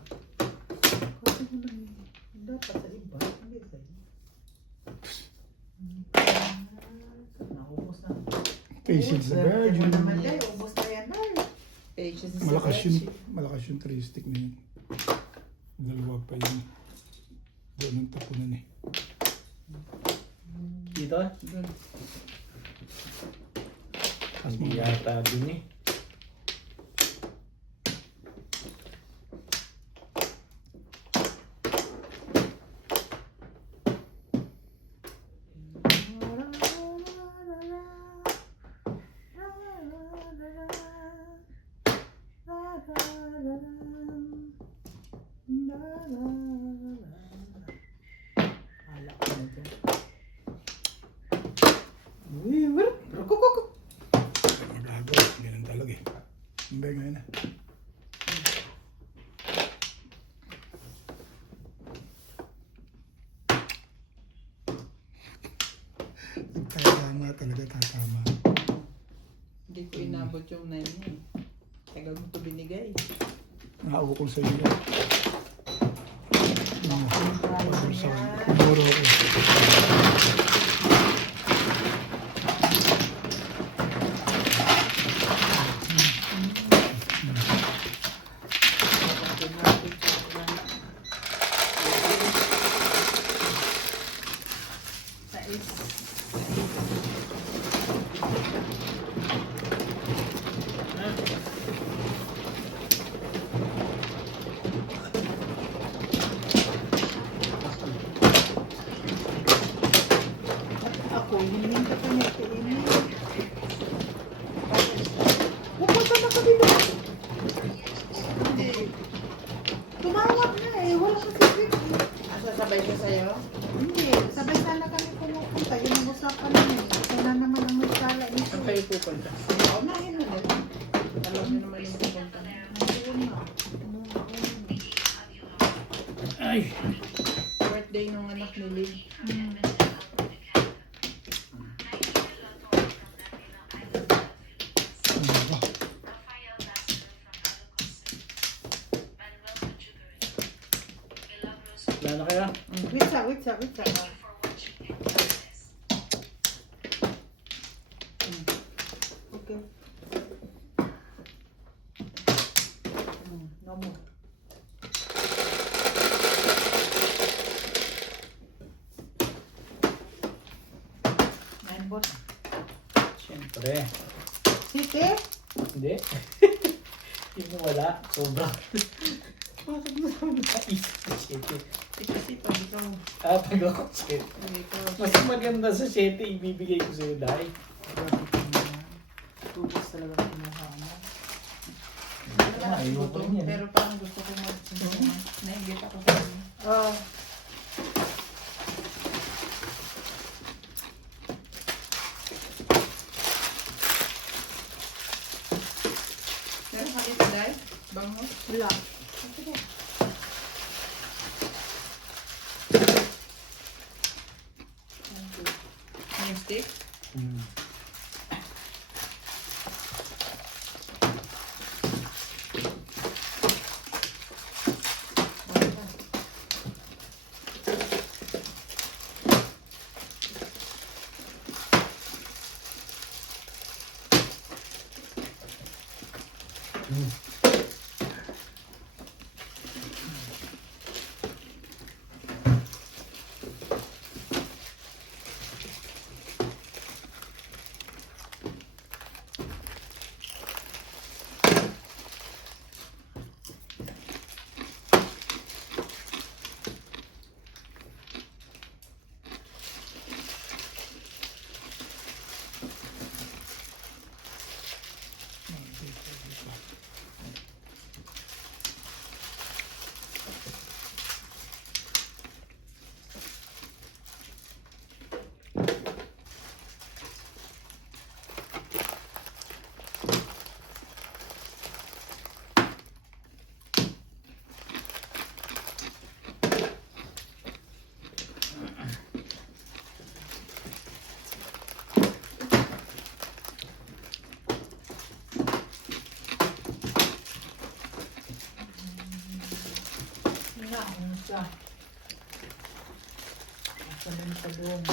Kasi mo lang dapat sa iba, hindi sa'yo. Naubos na. Patience na ba? Swerte mo naman dahil, ubos na yan dahil. Pages is Malakas yung 3 stick na yun. Dalawa pa yun. Doon ang tapunan eh. Dito? Doon. Hindi yata dun eh. Hala ko na dyan. Uy, wala. Kukukuk. Magagawa. Ganun talaga eh. Ang bagay ngayon na. Tatama talaga, tatama. Hindi ko inabot yung 9 eh. Tagal mo ito binigay. Nakaukol sa iyo. Siguro ako. Ako, hininta ka niya kay Amy. Pupunta na kami doon. Hindi. Tumawag na eh. Wala kasi trip eh. Sasabay siya sa'yo? Hindi. Sabay sana kami pumupunta. Yun ang usapan namin. Kasi na naman ang magsala nito. Saan kayo pupunta? Unahin mo nila. Alam niyo naman yung pupunta. Nandiyon na. Ay! Birthday nung anak ni Lee. Rafael Lasser from Alocosas, Manuel Machugarin, Milagros Wala na kaya? Wait sa. for watching and success. Okay. No more. Nine bot. Siyempre. Siti? Hindi. Hindi mo wala. Sobra. Bakit mo naman naisip sa 7? Kasi pag ikaw, Pag ako 7. pag ikaw, Mas maganda sa 7, ibibigay ko sa'yo dahil. Tubos talaga kinuha mo. ayoko Gutom, rin yan. pero parang gusto ko mag-sinungan. Naigit ako sa inyo. Oh. Meron ka dito, Day? Bangus? Wala. Yung stick? Hmm. Wala. Ano siya? Asa na yung padong?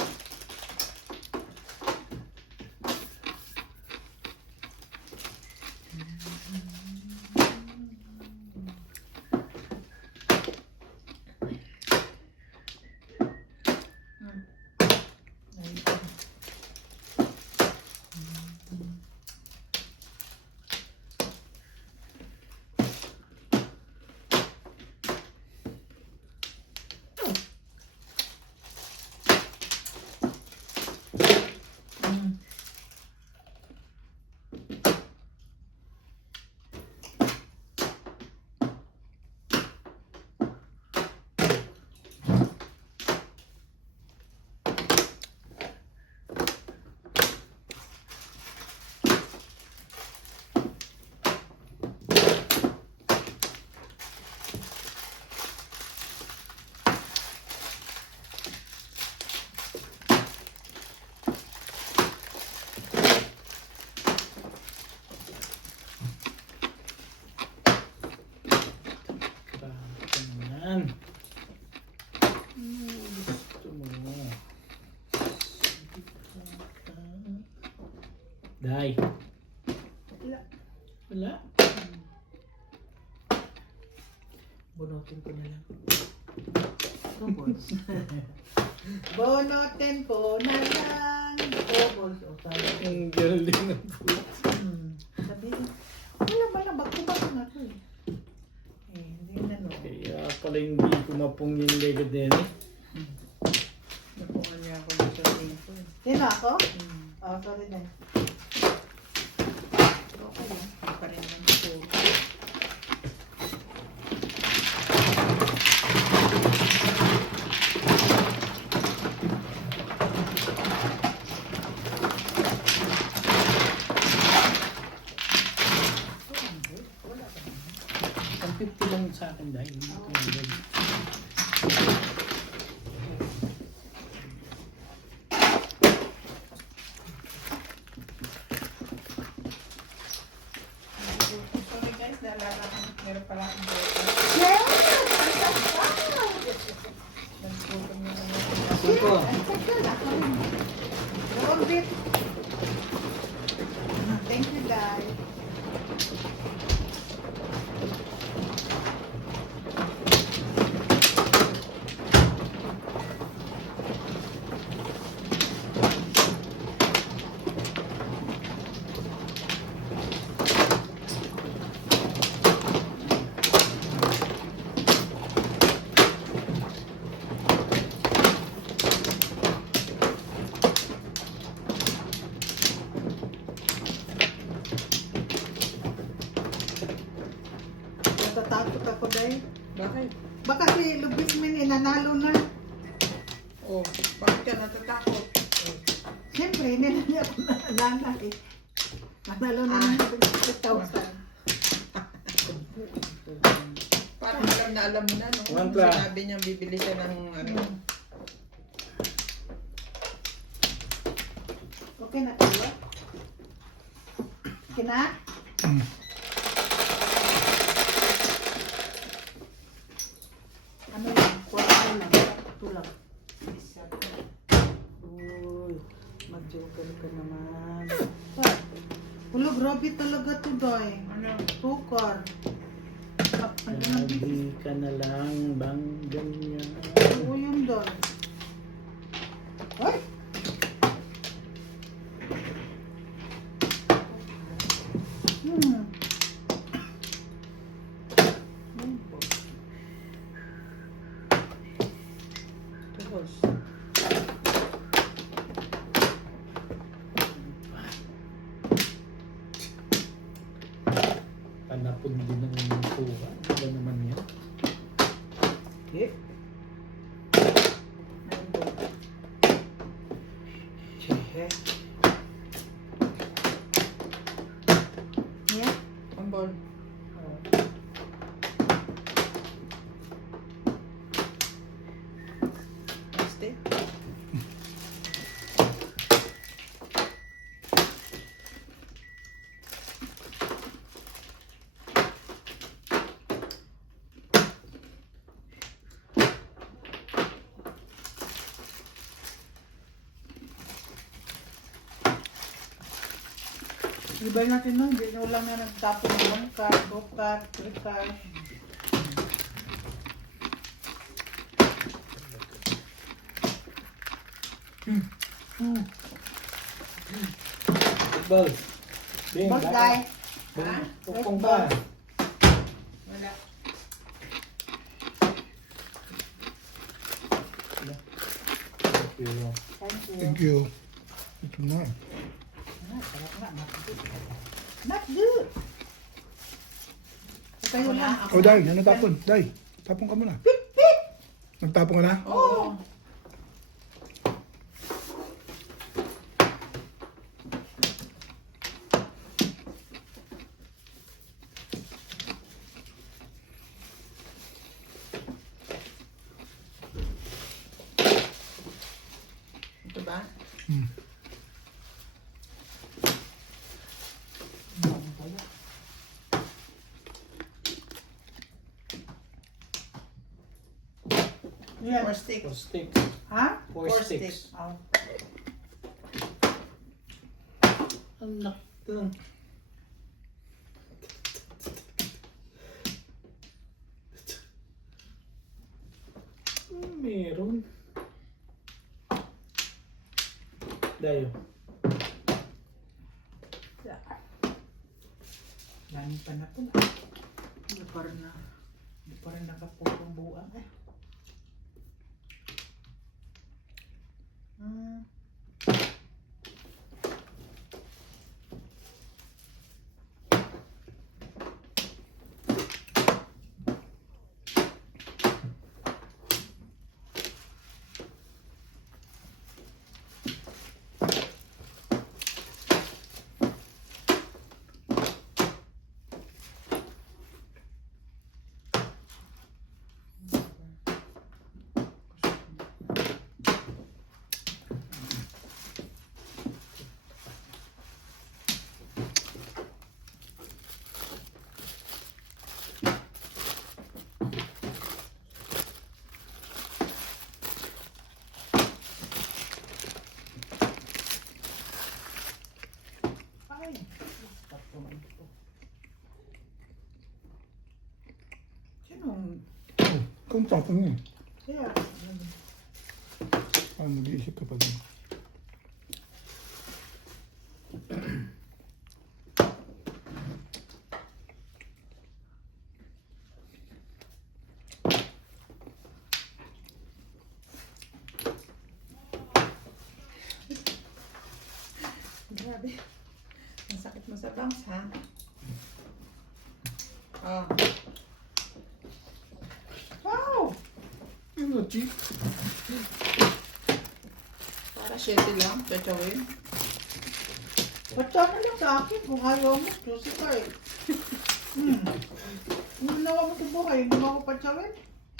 Yan. Gusto mo. Day. Wala. Wala? Bunutin ko na lang. Bonotin ko na lang. Bubbles. O tayo. Ang galing ng food. Sabi, wala ba na bago-bago na to eh. Eh, hindi na no. Kaya pala hindi kumapong yung legad na yan eh. Napungan niya ako dito sa lingko. Sino ako? Oh, sorry na. Okay lang. Hindi pa rin ang school. Ang 50 lang sa akin dahil hindi ko nagawin. Sorry guys, naalala ko. Meron pala akong burger. Yes! Nagbutom na naman. Sumpo. Roll bit. Thank you, guys. takot ako dahil. Bakit? Baka si Lubismin nanalo na. Oh, bakit ka natatakot? Siyempre, hindi na niya ako nananay. Nanalo na ng 50,000. Parang alam mo na, no? Mantra. Sinabi niya bibili siya ng ano. Okay na tayo? Okay na? Ano yan? Kwarto lang. Ito lang. Isa. Uy, mag-joker ka naman. Ulo, grabe talaga to, Doy. Ano? Sukar. Lagi ka na lang bang ganyan? Oo yun, Doy. Ay! Hmm. Tapos. Panapon din ng tuwa. Ano naman yan? Okay. Chehe. Yeah. Ang ball. Este? Iba natin nung, hindi nyo lang na nagtapon ng 1 card, 2 card, 3 card. Ball. Bing, Boss baka. guy. Bing, pupong ka. Wala. Thank you. Thank you. Thank you. Ito na. Sarap nga, not good. Not good. Kayo Wala. lang. Oh, Day, ano tapon? Day, tapon ka muna. Nagtapon ka na? Oo. Ito ba? Hmm. Yeah. 4 sticks. 4 sticks. Ha? 4 Four sticks. sticks. Oh. Anak to. Meron. Dayo. Lani pa na po. Hindi pa rin na. Hindi pa rin nakapupong buwan. Ay, tapon ito. Sino? Kung tapon niya. Kaya, Nag-iisip ka pa din. Grabe. Ang sakit mo sa bangs, ha? Oh. No, cheap. Para 7 lang, chachawin. Patsa mo lang sa akin kung ayaw mo. Susi ka eh. Kung ginawa mo sa buhay, hindi mo ako patsawin.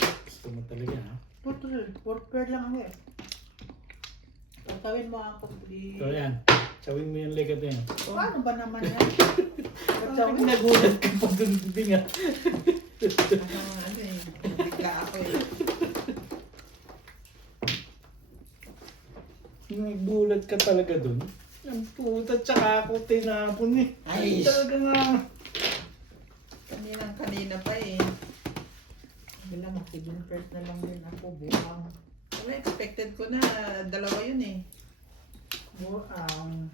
Gusto mo talaga, ha? Tutul, worker lang ako eh. Patsawin mo ako. So, yan. Tsawin mo yung legat na yan. Paano ba naman yan? Patsawin? Nagulat ka pa dun, nga. Ano eh, bigla ako eh. Nagulat ka talaga dun. Ang puta, tsaka ako tinapon eh. Ay. Talaga nga. Kanina pa eh. Bila mag-7 first na lang din ako. Buang. Wala, expected ko na dalawa yun eh. Buang.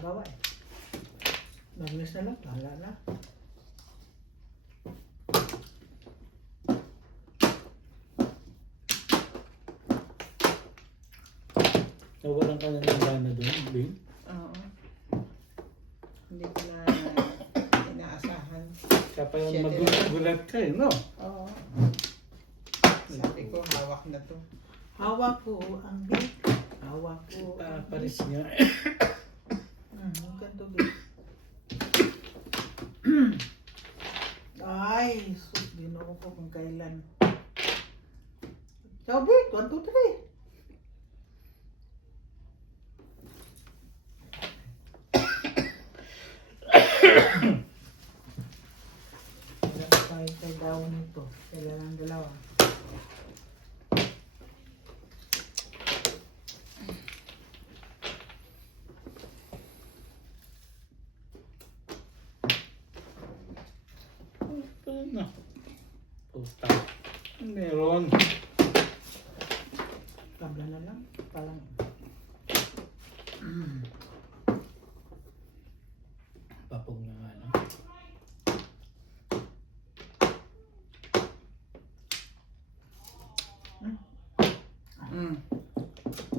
Bawa eh. Naglis na lang. Wala na. Nawalan ka na ng gana dun, Bing. Oo. Hindi ko na inaasahan. Kaya pa yung Shit, magulat ka eh, no? Oo. Sabi ko, hawak na to. Hawak ko ang big. Hawak ko ang Paris nga. Ang ganito big. Ay, sus, binuo ko kung kailan. Ciao, big. 1, 2, 3. Kay daw nito. Kailangan dalawa. No. Pusta. Meron. Tabla na lang. Parang Papog na nga, no?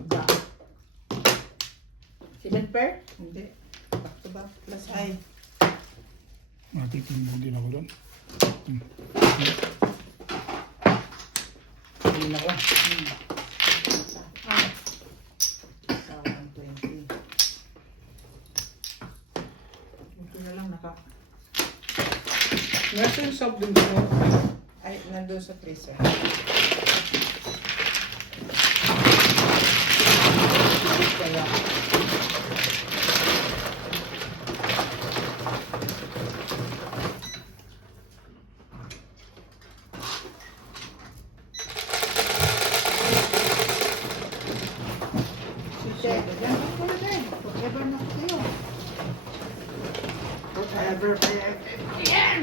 ba. 7 pair? Hindi. Back to back. Plus I. Matitimbang din ako doon. Hindi na ko. Sa 120. Ito na lang naka. Nasa yung soft drinks mo? Ay, nandun sa freezer. Kaya. Yan ko na din. Forever na ko kayo. Forever, forever. Yan!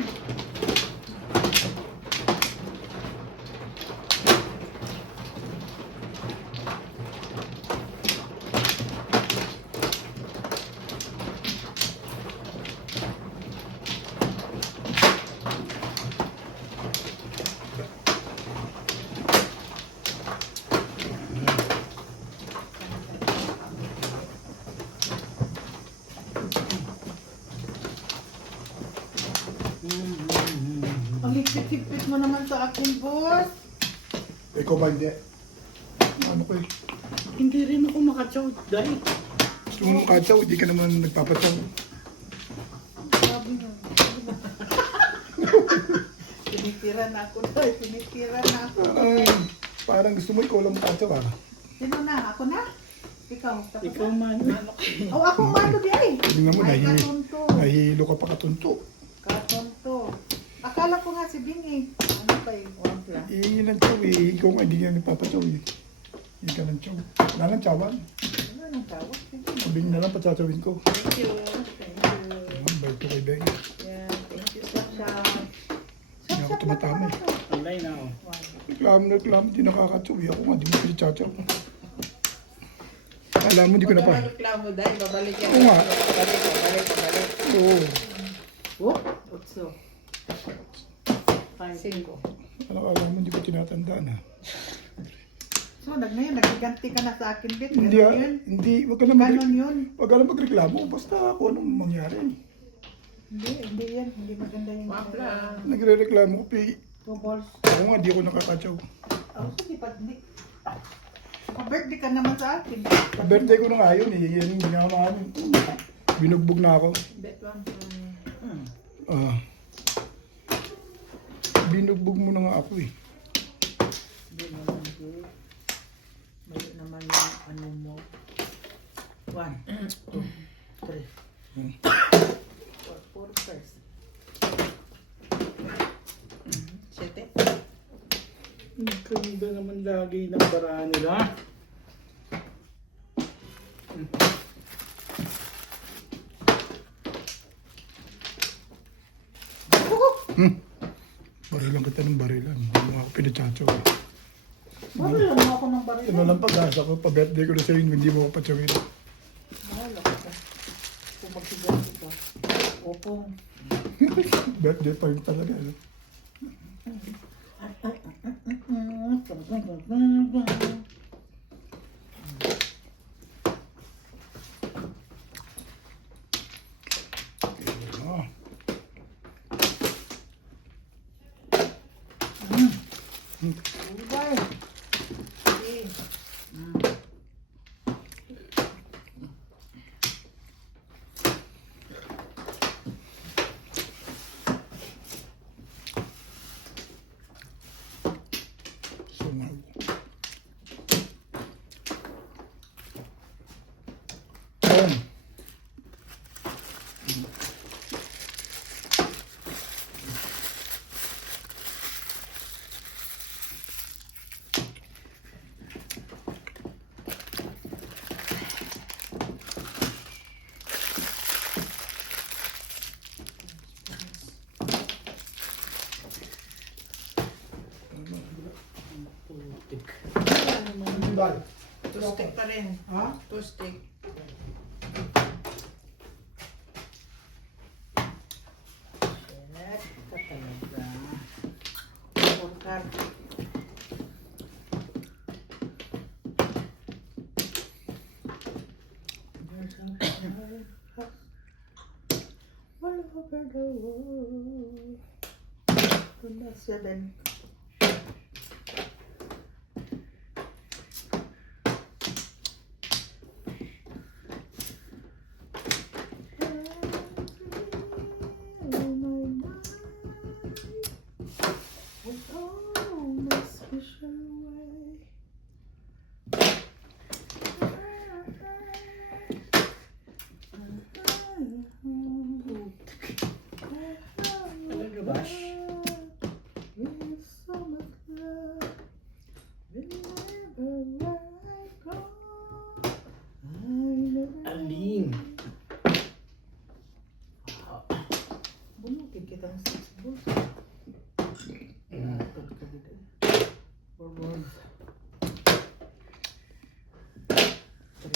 Ang higpit-higpit mo naman sa akin, boss. Ikaw ba hindi? Ano ko eh? Hindi rin ako makatsaw dahil. Yung katsaw, hindi ka naman nagpapatsaw. Sabi nga. Pinitira na ako na. Pinitira na ako. Parang gusto mo ikaw lang makatsaw ah. Sino na? Ako na? Ikaw. Tapos Ikaw na? man. Oh, ako mano di ay. Tingnan mo, Ay, katunto. nahihilo ka pa katunto. Katunto. Akala ko nga si Bingi. Ano pa yung wampla? Iyan ang tsaw eh. Ikaw nga hindi ka nagpapatsaw eh. Hindi ka ng tsaw. Wala lang tsawan. Ano nang tawag? Sabihin na lang patsawin ko. Thank you. Thank you. Bait ko kay Beng. Yeah, thank you so much. Hindi ako tumatama eh. Online na ako. Reklamo, di nakakatsaw eh. Ako nga, di mo pinitsatsaw. Alam mo, di ko na pa. Huwag ka magreklamo dahil babalik yan. Oo nga. Babalik. Oo. Oh, utso. 5. Alam mo, hindi ko tinatandaan ha. So, ngayon, nagsiganti ka na sa akin, Bit. Hindi, Ganon yun. hindi, wag ka na Ganon yun. wag ka na magreklamo. Basta kung anong mangyari. Hindi yan. Hindi maganda yung... Wapla. Nagre-reklamo ko, 2 balls. Ako nga, di ako nakakatsaw. Oh, sige, pag di. Pa-birthday ka naman sa akin. Birthday ko na nga yun eh. Yan yung ginawa namin. Binugbog na ako. Bet one. Binugbog mo na nga ako eh. Hindi naman, Jay. Mali naman yung ano mo. 1, 2, 3. 4 first. 7. Ang ganda naman lagi ng paraan nila. Barilan kita ng barilan. Hindi mo ako pinachatsaw eh. Wala mo ako ng baril. Ano lang pag-asa ko, pa-birthday ko na sa'yo, hindi mo ako patsawin. Wala ko. Kung magsiganti ka. Opong. Birthday pa yun talaga. No? Ah. Ubay. Okay. Sungaw. Ayan. Bal. 2 stick pa rin. Ha? 2 stick. Shit, ka talaga. Pagkar. All over the world. Kuna 7. Talaga ba? Aling. Bunukin kita ng 6 balls. Forward. 3.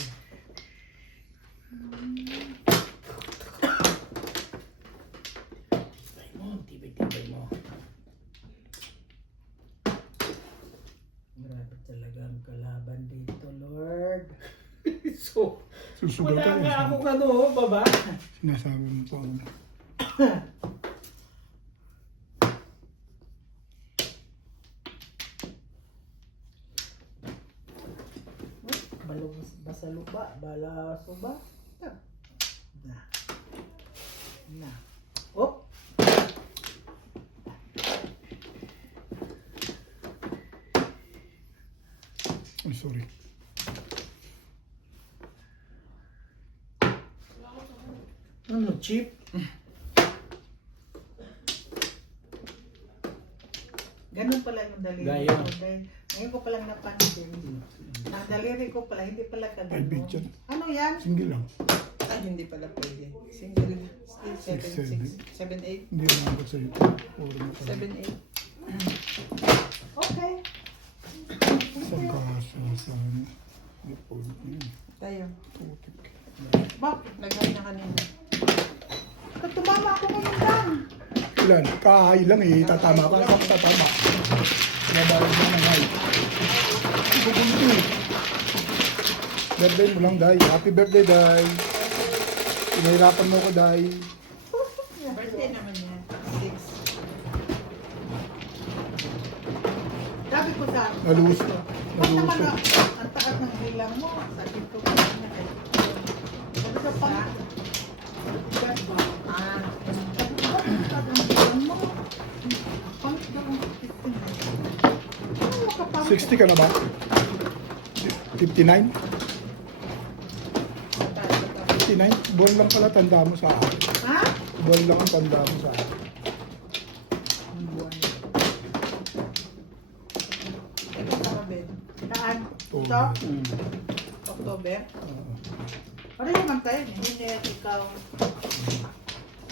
Tibay mo, tibay mo. Grabe talaga ang kalaban dito, Lord. So, Susugal wala ka nga eh. akong ano, baba. Sinasabi mo pa ako. Basaluba, balasuba. Na. Na. Oh. Ay, sorry. Ano, chip? Ganun pala yung daliri Gaya. ko. Ngayon ko palang napansin. Ang daliri ko pala, hindi pala Ay, kagano. bitchan. Ano yan? Single lang. Ay, hindi pala pwede. Single. 7, 6, 7, 8. Hindi na ako sa'yo. Puro na pala. 7, 8. Okay. Sa kasa, sa ano. May puro na yun. Tayo. Putik. Bak, Lagay na kanina. ba't tumama ako ngayon lang? Ilan? Kahay lang eh. Tatama ka. Saan ka tatama? Nabalag na ng hay. Ipupulito eh. Birthday mo lang, Day. Happy birthday, Day. Pinahirapan mo ko, Day. Birthday naman yan. 6. sabi ko sa Naluwas. ba't naman ang taas ng bilang mo? Sabi ko kanina kay sabi ko pa. Sabi ko, Ah, sabi ko, ba't ang taas ng bilang mo? Pangit daw ang 15. 60 ka na ba? 59? 59? Buwan lang pala tanda mo sa akin. Ha? Buwan lang ang tanda mo sa akin. ito sa kabin. Saan? Oo. Ito? October. Pareho naman tayo. Hindi ikaw.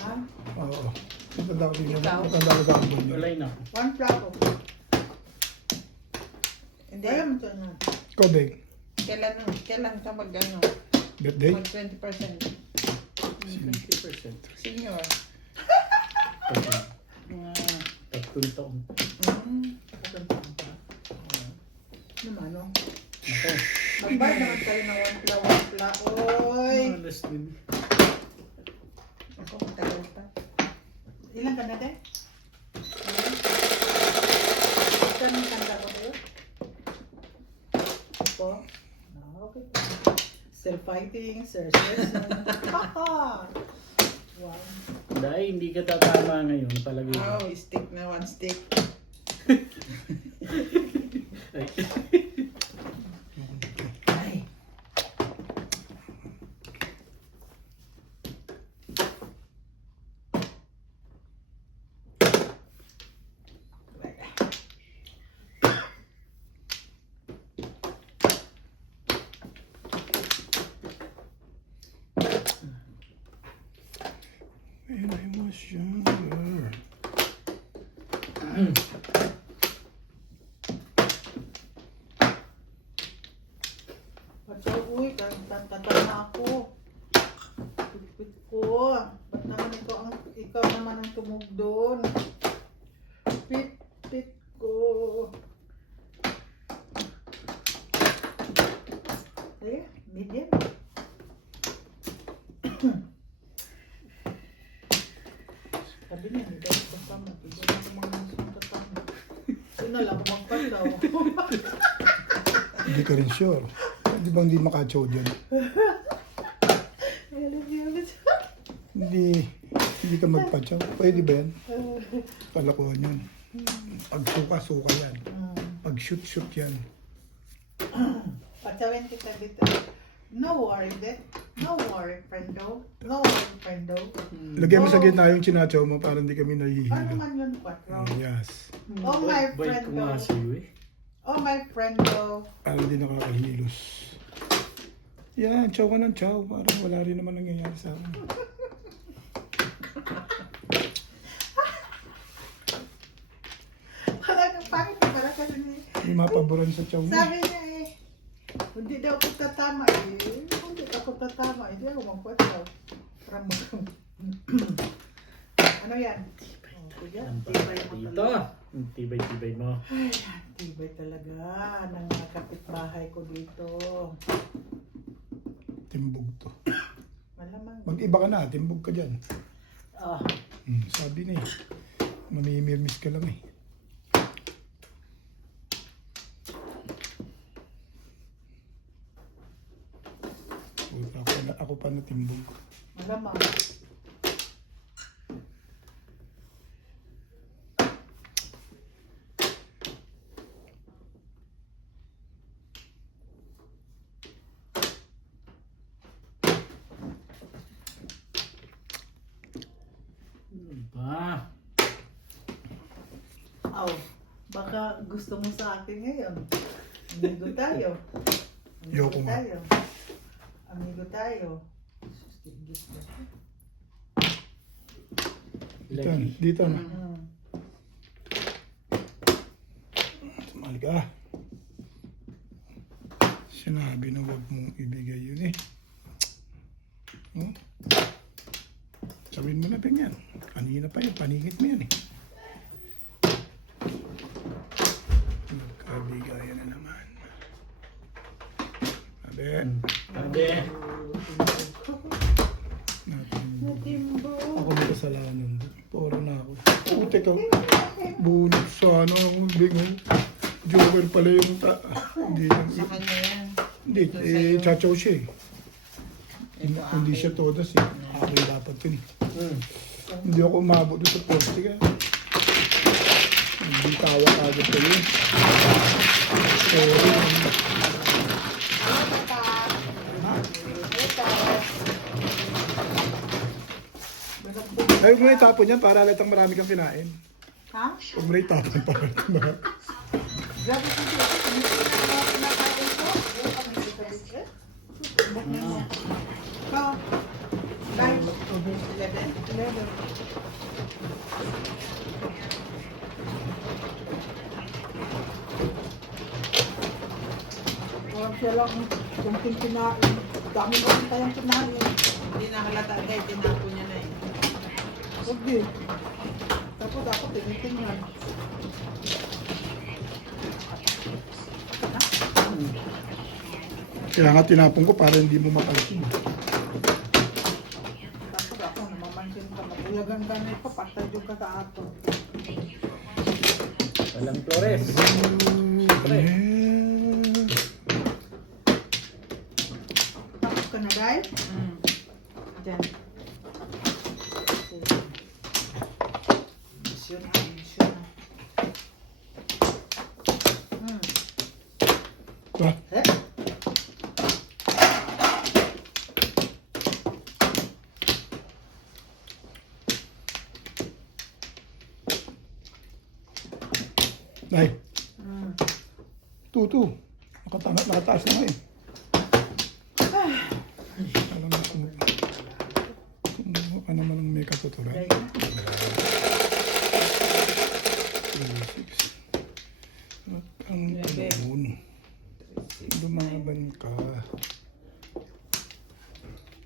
Ha? Oo. Matanda ko din. Ikaw? Matanda ko sa akin buwan yun. Walay na. One flower. Hindi. Kaya mo ito na. Ikaw, Beg. Kailan ka mag-ano? Birthday? Mag 20%. 20%. Senior. Tatlong taon. Naman, no? Ako. Magbayad naman tayo ng one flower. Oy! Alas din. Ako, matagal pa. Ilan ka na din? Saan yung tanda ko kayo? Ako? Okay. Still fighting, sir. Haha! Wow. Dahil hindi ka tatama ngayon, palagi ko. Oh, stick na, one stick. Ay. When I was younger. Ba't uy, kanta na ako. Pipit ko. Ba't naman ikaw naman ang tumugdon? Pit ko. Sige, medium. Sabi niya, hindi daw kasama. Hindi na ako mga nasong kasama. Sino lang magpataw. Hindi ka rin sure. Di ba hindi makachow dyan? Hindi ka magpachow. Pwede ba yan? Kalakuhan yun. Pag suka yan. Pag shoot yan. Patsawin kita dito. No worry, Dad. No worry, friendo. No worry, friendo. Lagyan mo sa gitna yung chinachow mo para hindi kami Ano nahihilo. naman yun, Patro? Yes. Oh, my Bait ko friendo. nga sa'yo eh. Oh, my friendo. Para hindi nakakahilos. Yan, chow ka ng chow. Parang wala rin naman nangyayari sa akin. Parang pangit na parang kasi ni... May mapaboran sa chow mo. Sabi niya eh, hindi daw ako tatama eh. Hindi ako tatama. Hindi ako magpatsaw. Parang ano yan? Oh, kuya, tibay mo Dito. talaga. Ang tibay-tibay mo. Ay, tibay talaga ng mga kapitbahay ko dito. Timbog to. Malamang. Mag-iba ka na, timbog ka dyan. Ah, Sabi na eh. Mamimirmis ka lang eh. Ako pa na timbog. malamang. Ano ba? Aw, baka gusto mo sa akin ngayon. Amigo tayo. Yoko nga. tayo. Amigo tayo. Dito na. Hmm. Sumali ka. Sinabi na huwag mong ibigay yun eh. Oh? Sabihin mo na yan. Kanina pa yun. Paningit mo yan eh. Nagkabigayan na naman. Sabi. Sabi. Natimbo. Ako may kasalanan. Poro na ako. Puti ka. Bunot sana ako. Bingo. Joker pala yung hindi lang. Sa kanya yan. Hindi, Ito eh, sa'yo. chachaw siya eh. Ito Hindi akin. siya todas eh. Akin dapat yun eh. Hindi ako umabot doon sa poste ka. Hindi tawa agad ko yun. Sorry. Ay, huwag mo na itapon yan para alatang marami kang kinain. Ha? Huwag mo na itapon para alatang marami. Grabe ko siya. Kinakain ko. Yung kami sa kabisket. So, guys, 11. Walang siya lang kunting kinain. Dami ko rin kayang kinain. Hindi nakalata dahil tinapon niya na eh. Huwag din. Tapos ako tinitingnan. Kaya nga tinapon ko para hindi mo mapansin. Tapos ako namamansin ka. Magulagang ganit pa. Patay yung kakato. Walang Flores. Tapos ka na guys? Diyan. Mission na, mission na. Ah, Nay. Tutu. Nakataas na nga eh. Alam mo kung ano naman ang may katuturan. 2, 6. At ang talon. Lumaban ka.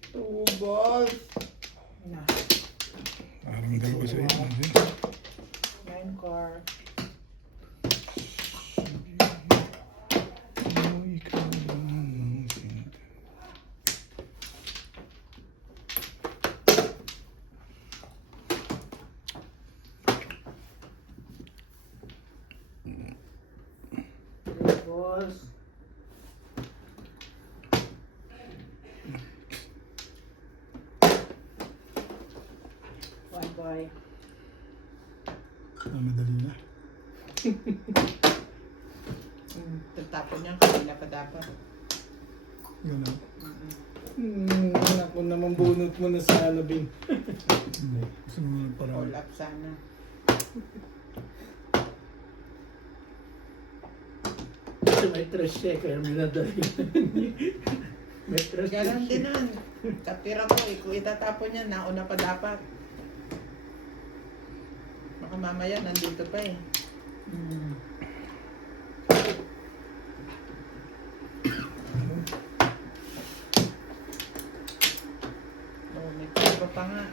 Tubol. Parang dalawa sa iyo. 9 car. Ikaw lang ang sinta. Balls. One boy. Madali na. Tatapon niya, kanila pa dapat. Gano'n. Ako naman bunot mo na sa alabing. Gusto mo parang All up sana. Kasi may trash siya, kaya minadali. May trash Ganon siya. din nun. Kapira ko, kung itatapon niya, nauna pa dapat. Baka mamaya, nandito pa eh. Oh, may papa pa nga.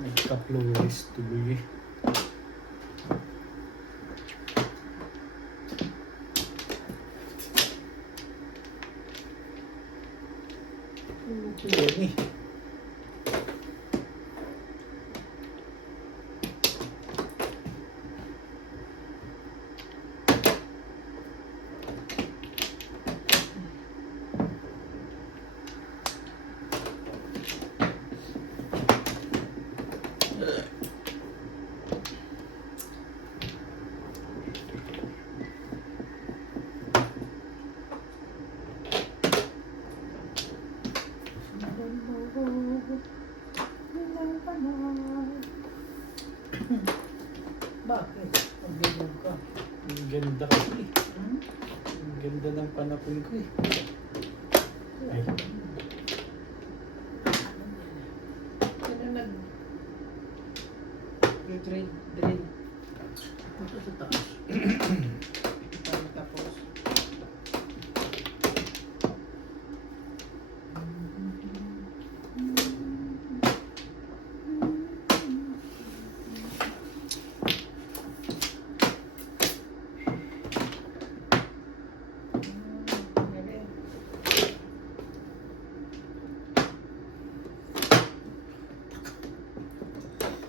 May ka-Flores tuloy eh. Yan eh. Bakit? Pagbibig ka. Ang ganda kasi. Ang ganda ng panapon ko eh. Ay, Sino nag... Drill, drill. punta sa taas. Paano tapos?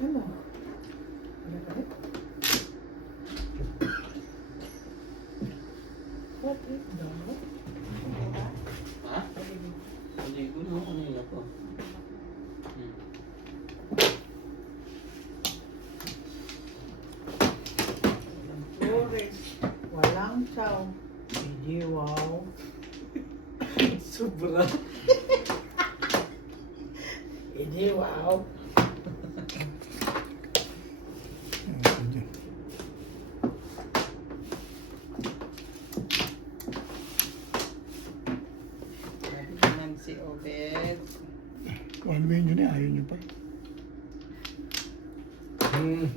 Ano? Ano ba rin? Kanina po. Flores. Walang chow. Hindi wow. Sobra. Hindi, wow. Sige. Sabi naman si Obed. Kung ano yun yun eh, ayaw nyo pa. Sige.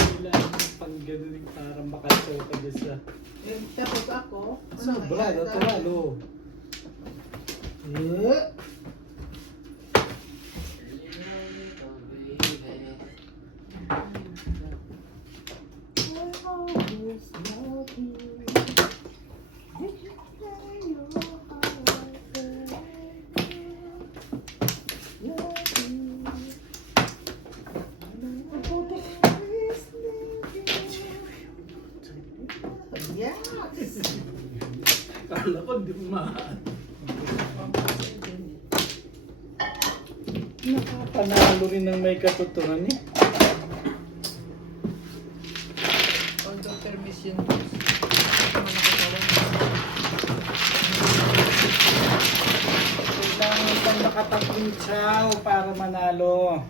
Kailangan pang ganun para makasaw ka dyan sa... Tapos ako. Sobra, naturalo. Yes. Kala ko di maan. Nakapanalo rin ng may katuturan eh. Although permission books. Kailangan pang nakatatlong chow para manalo.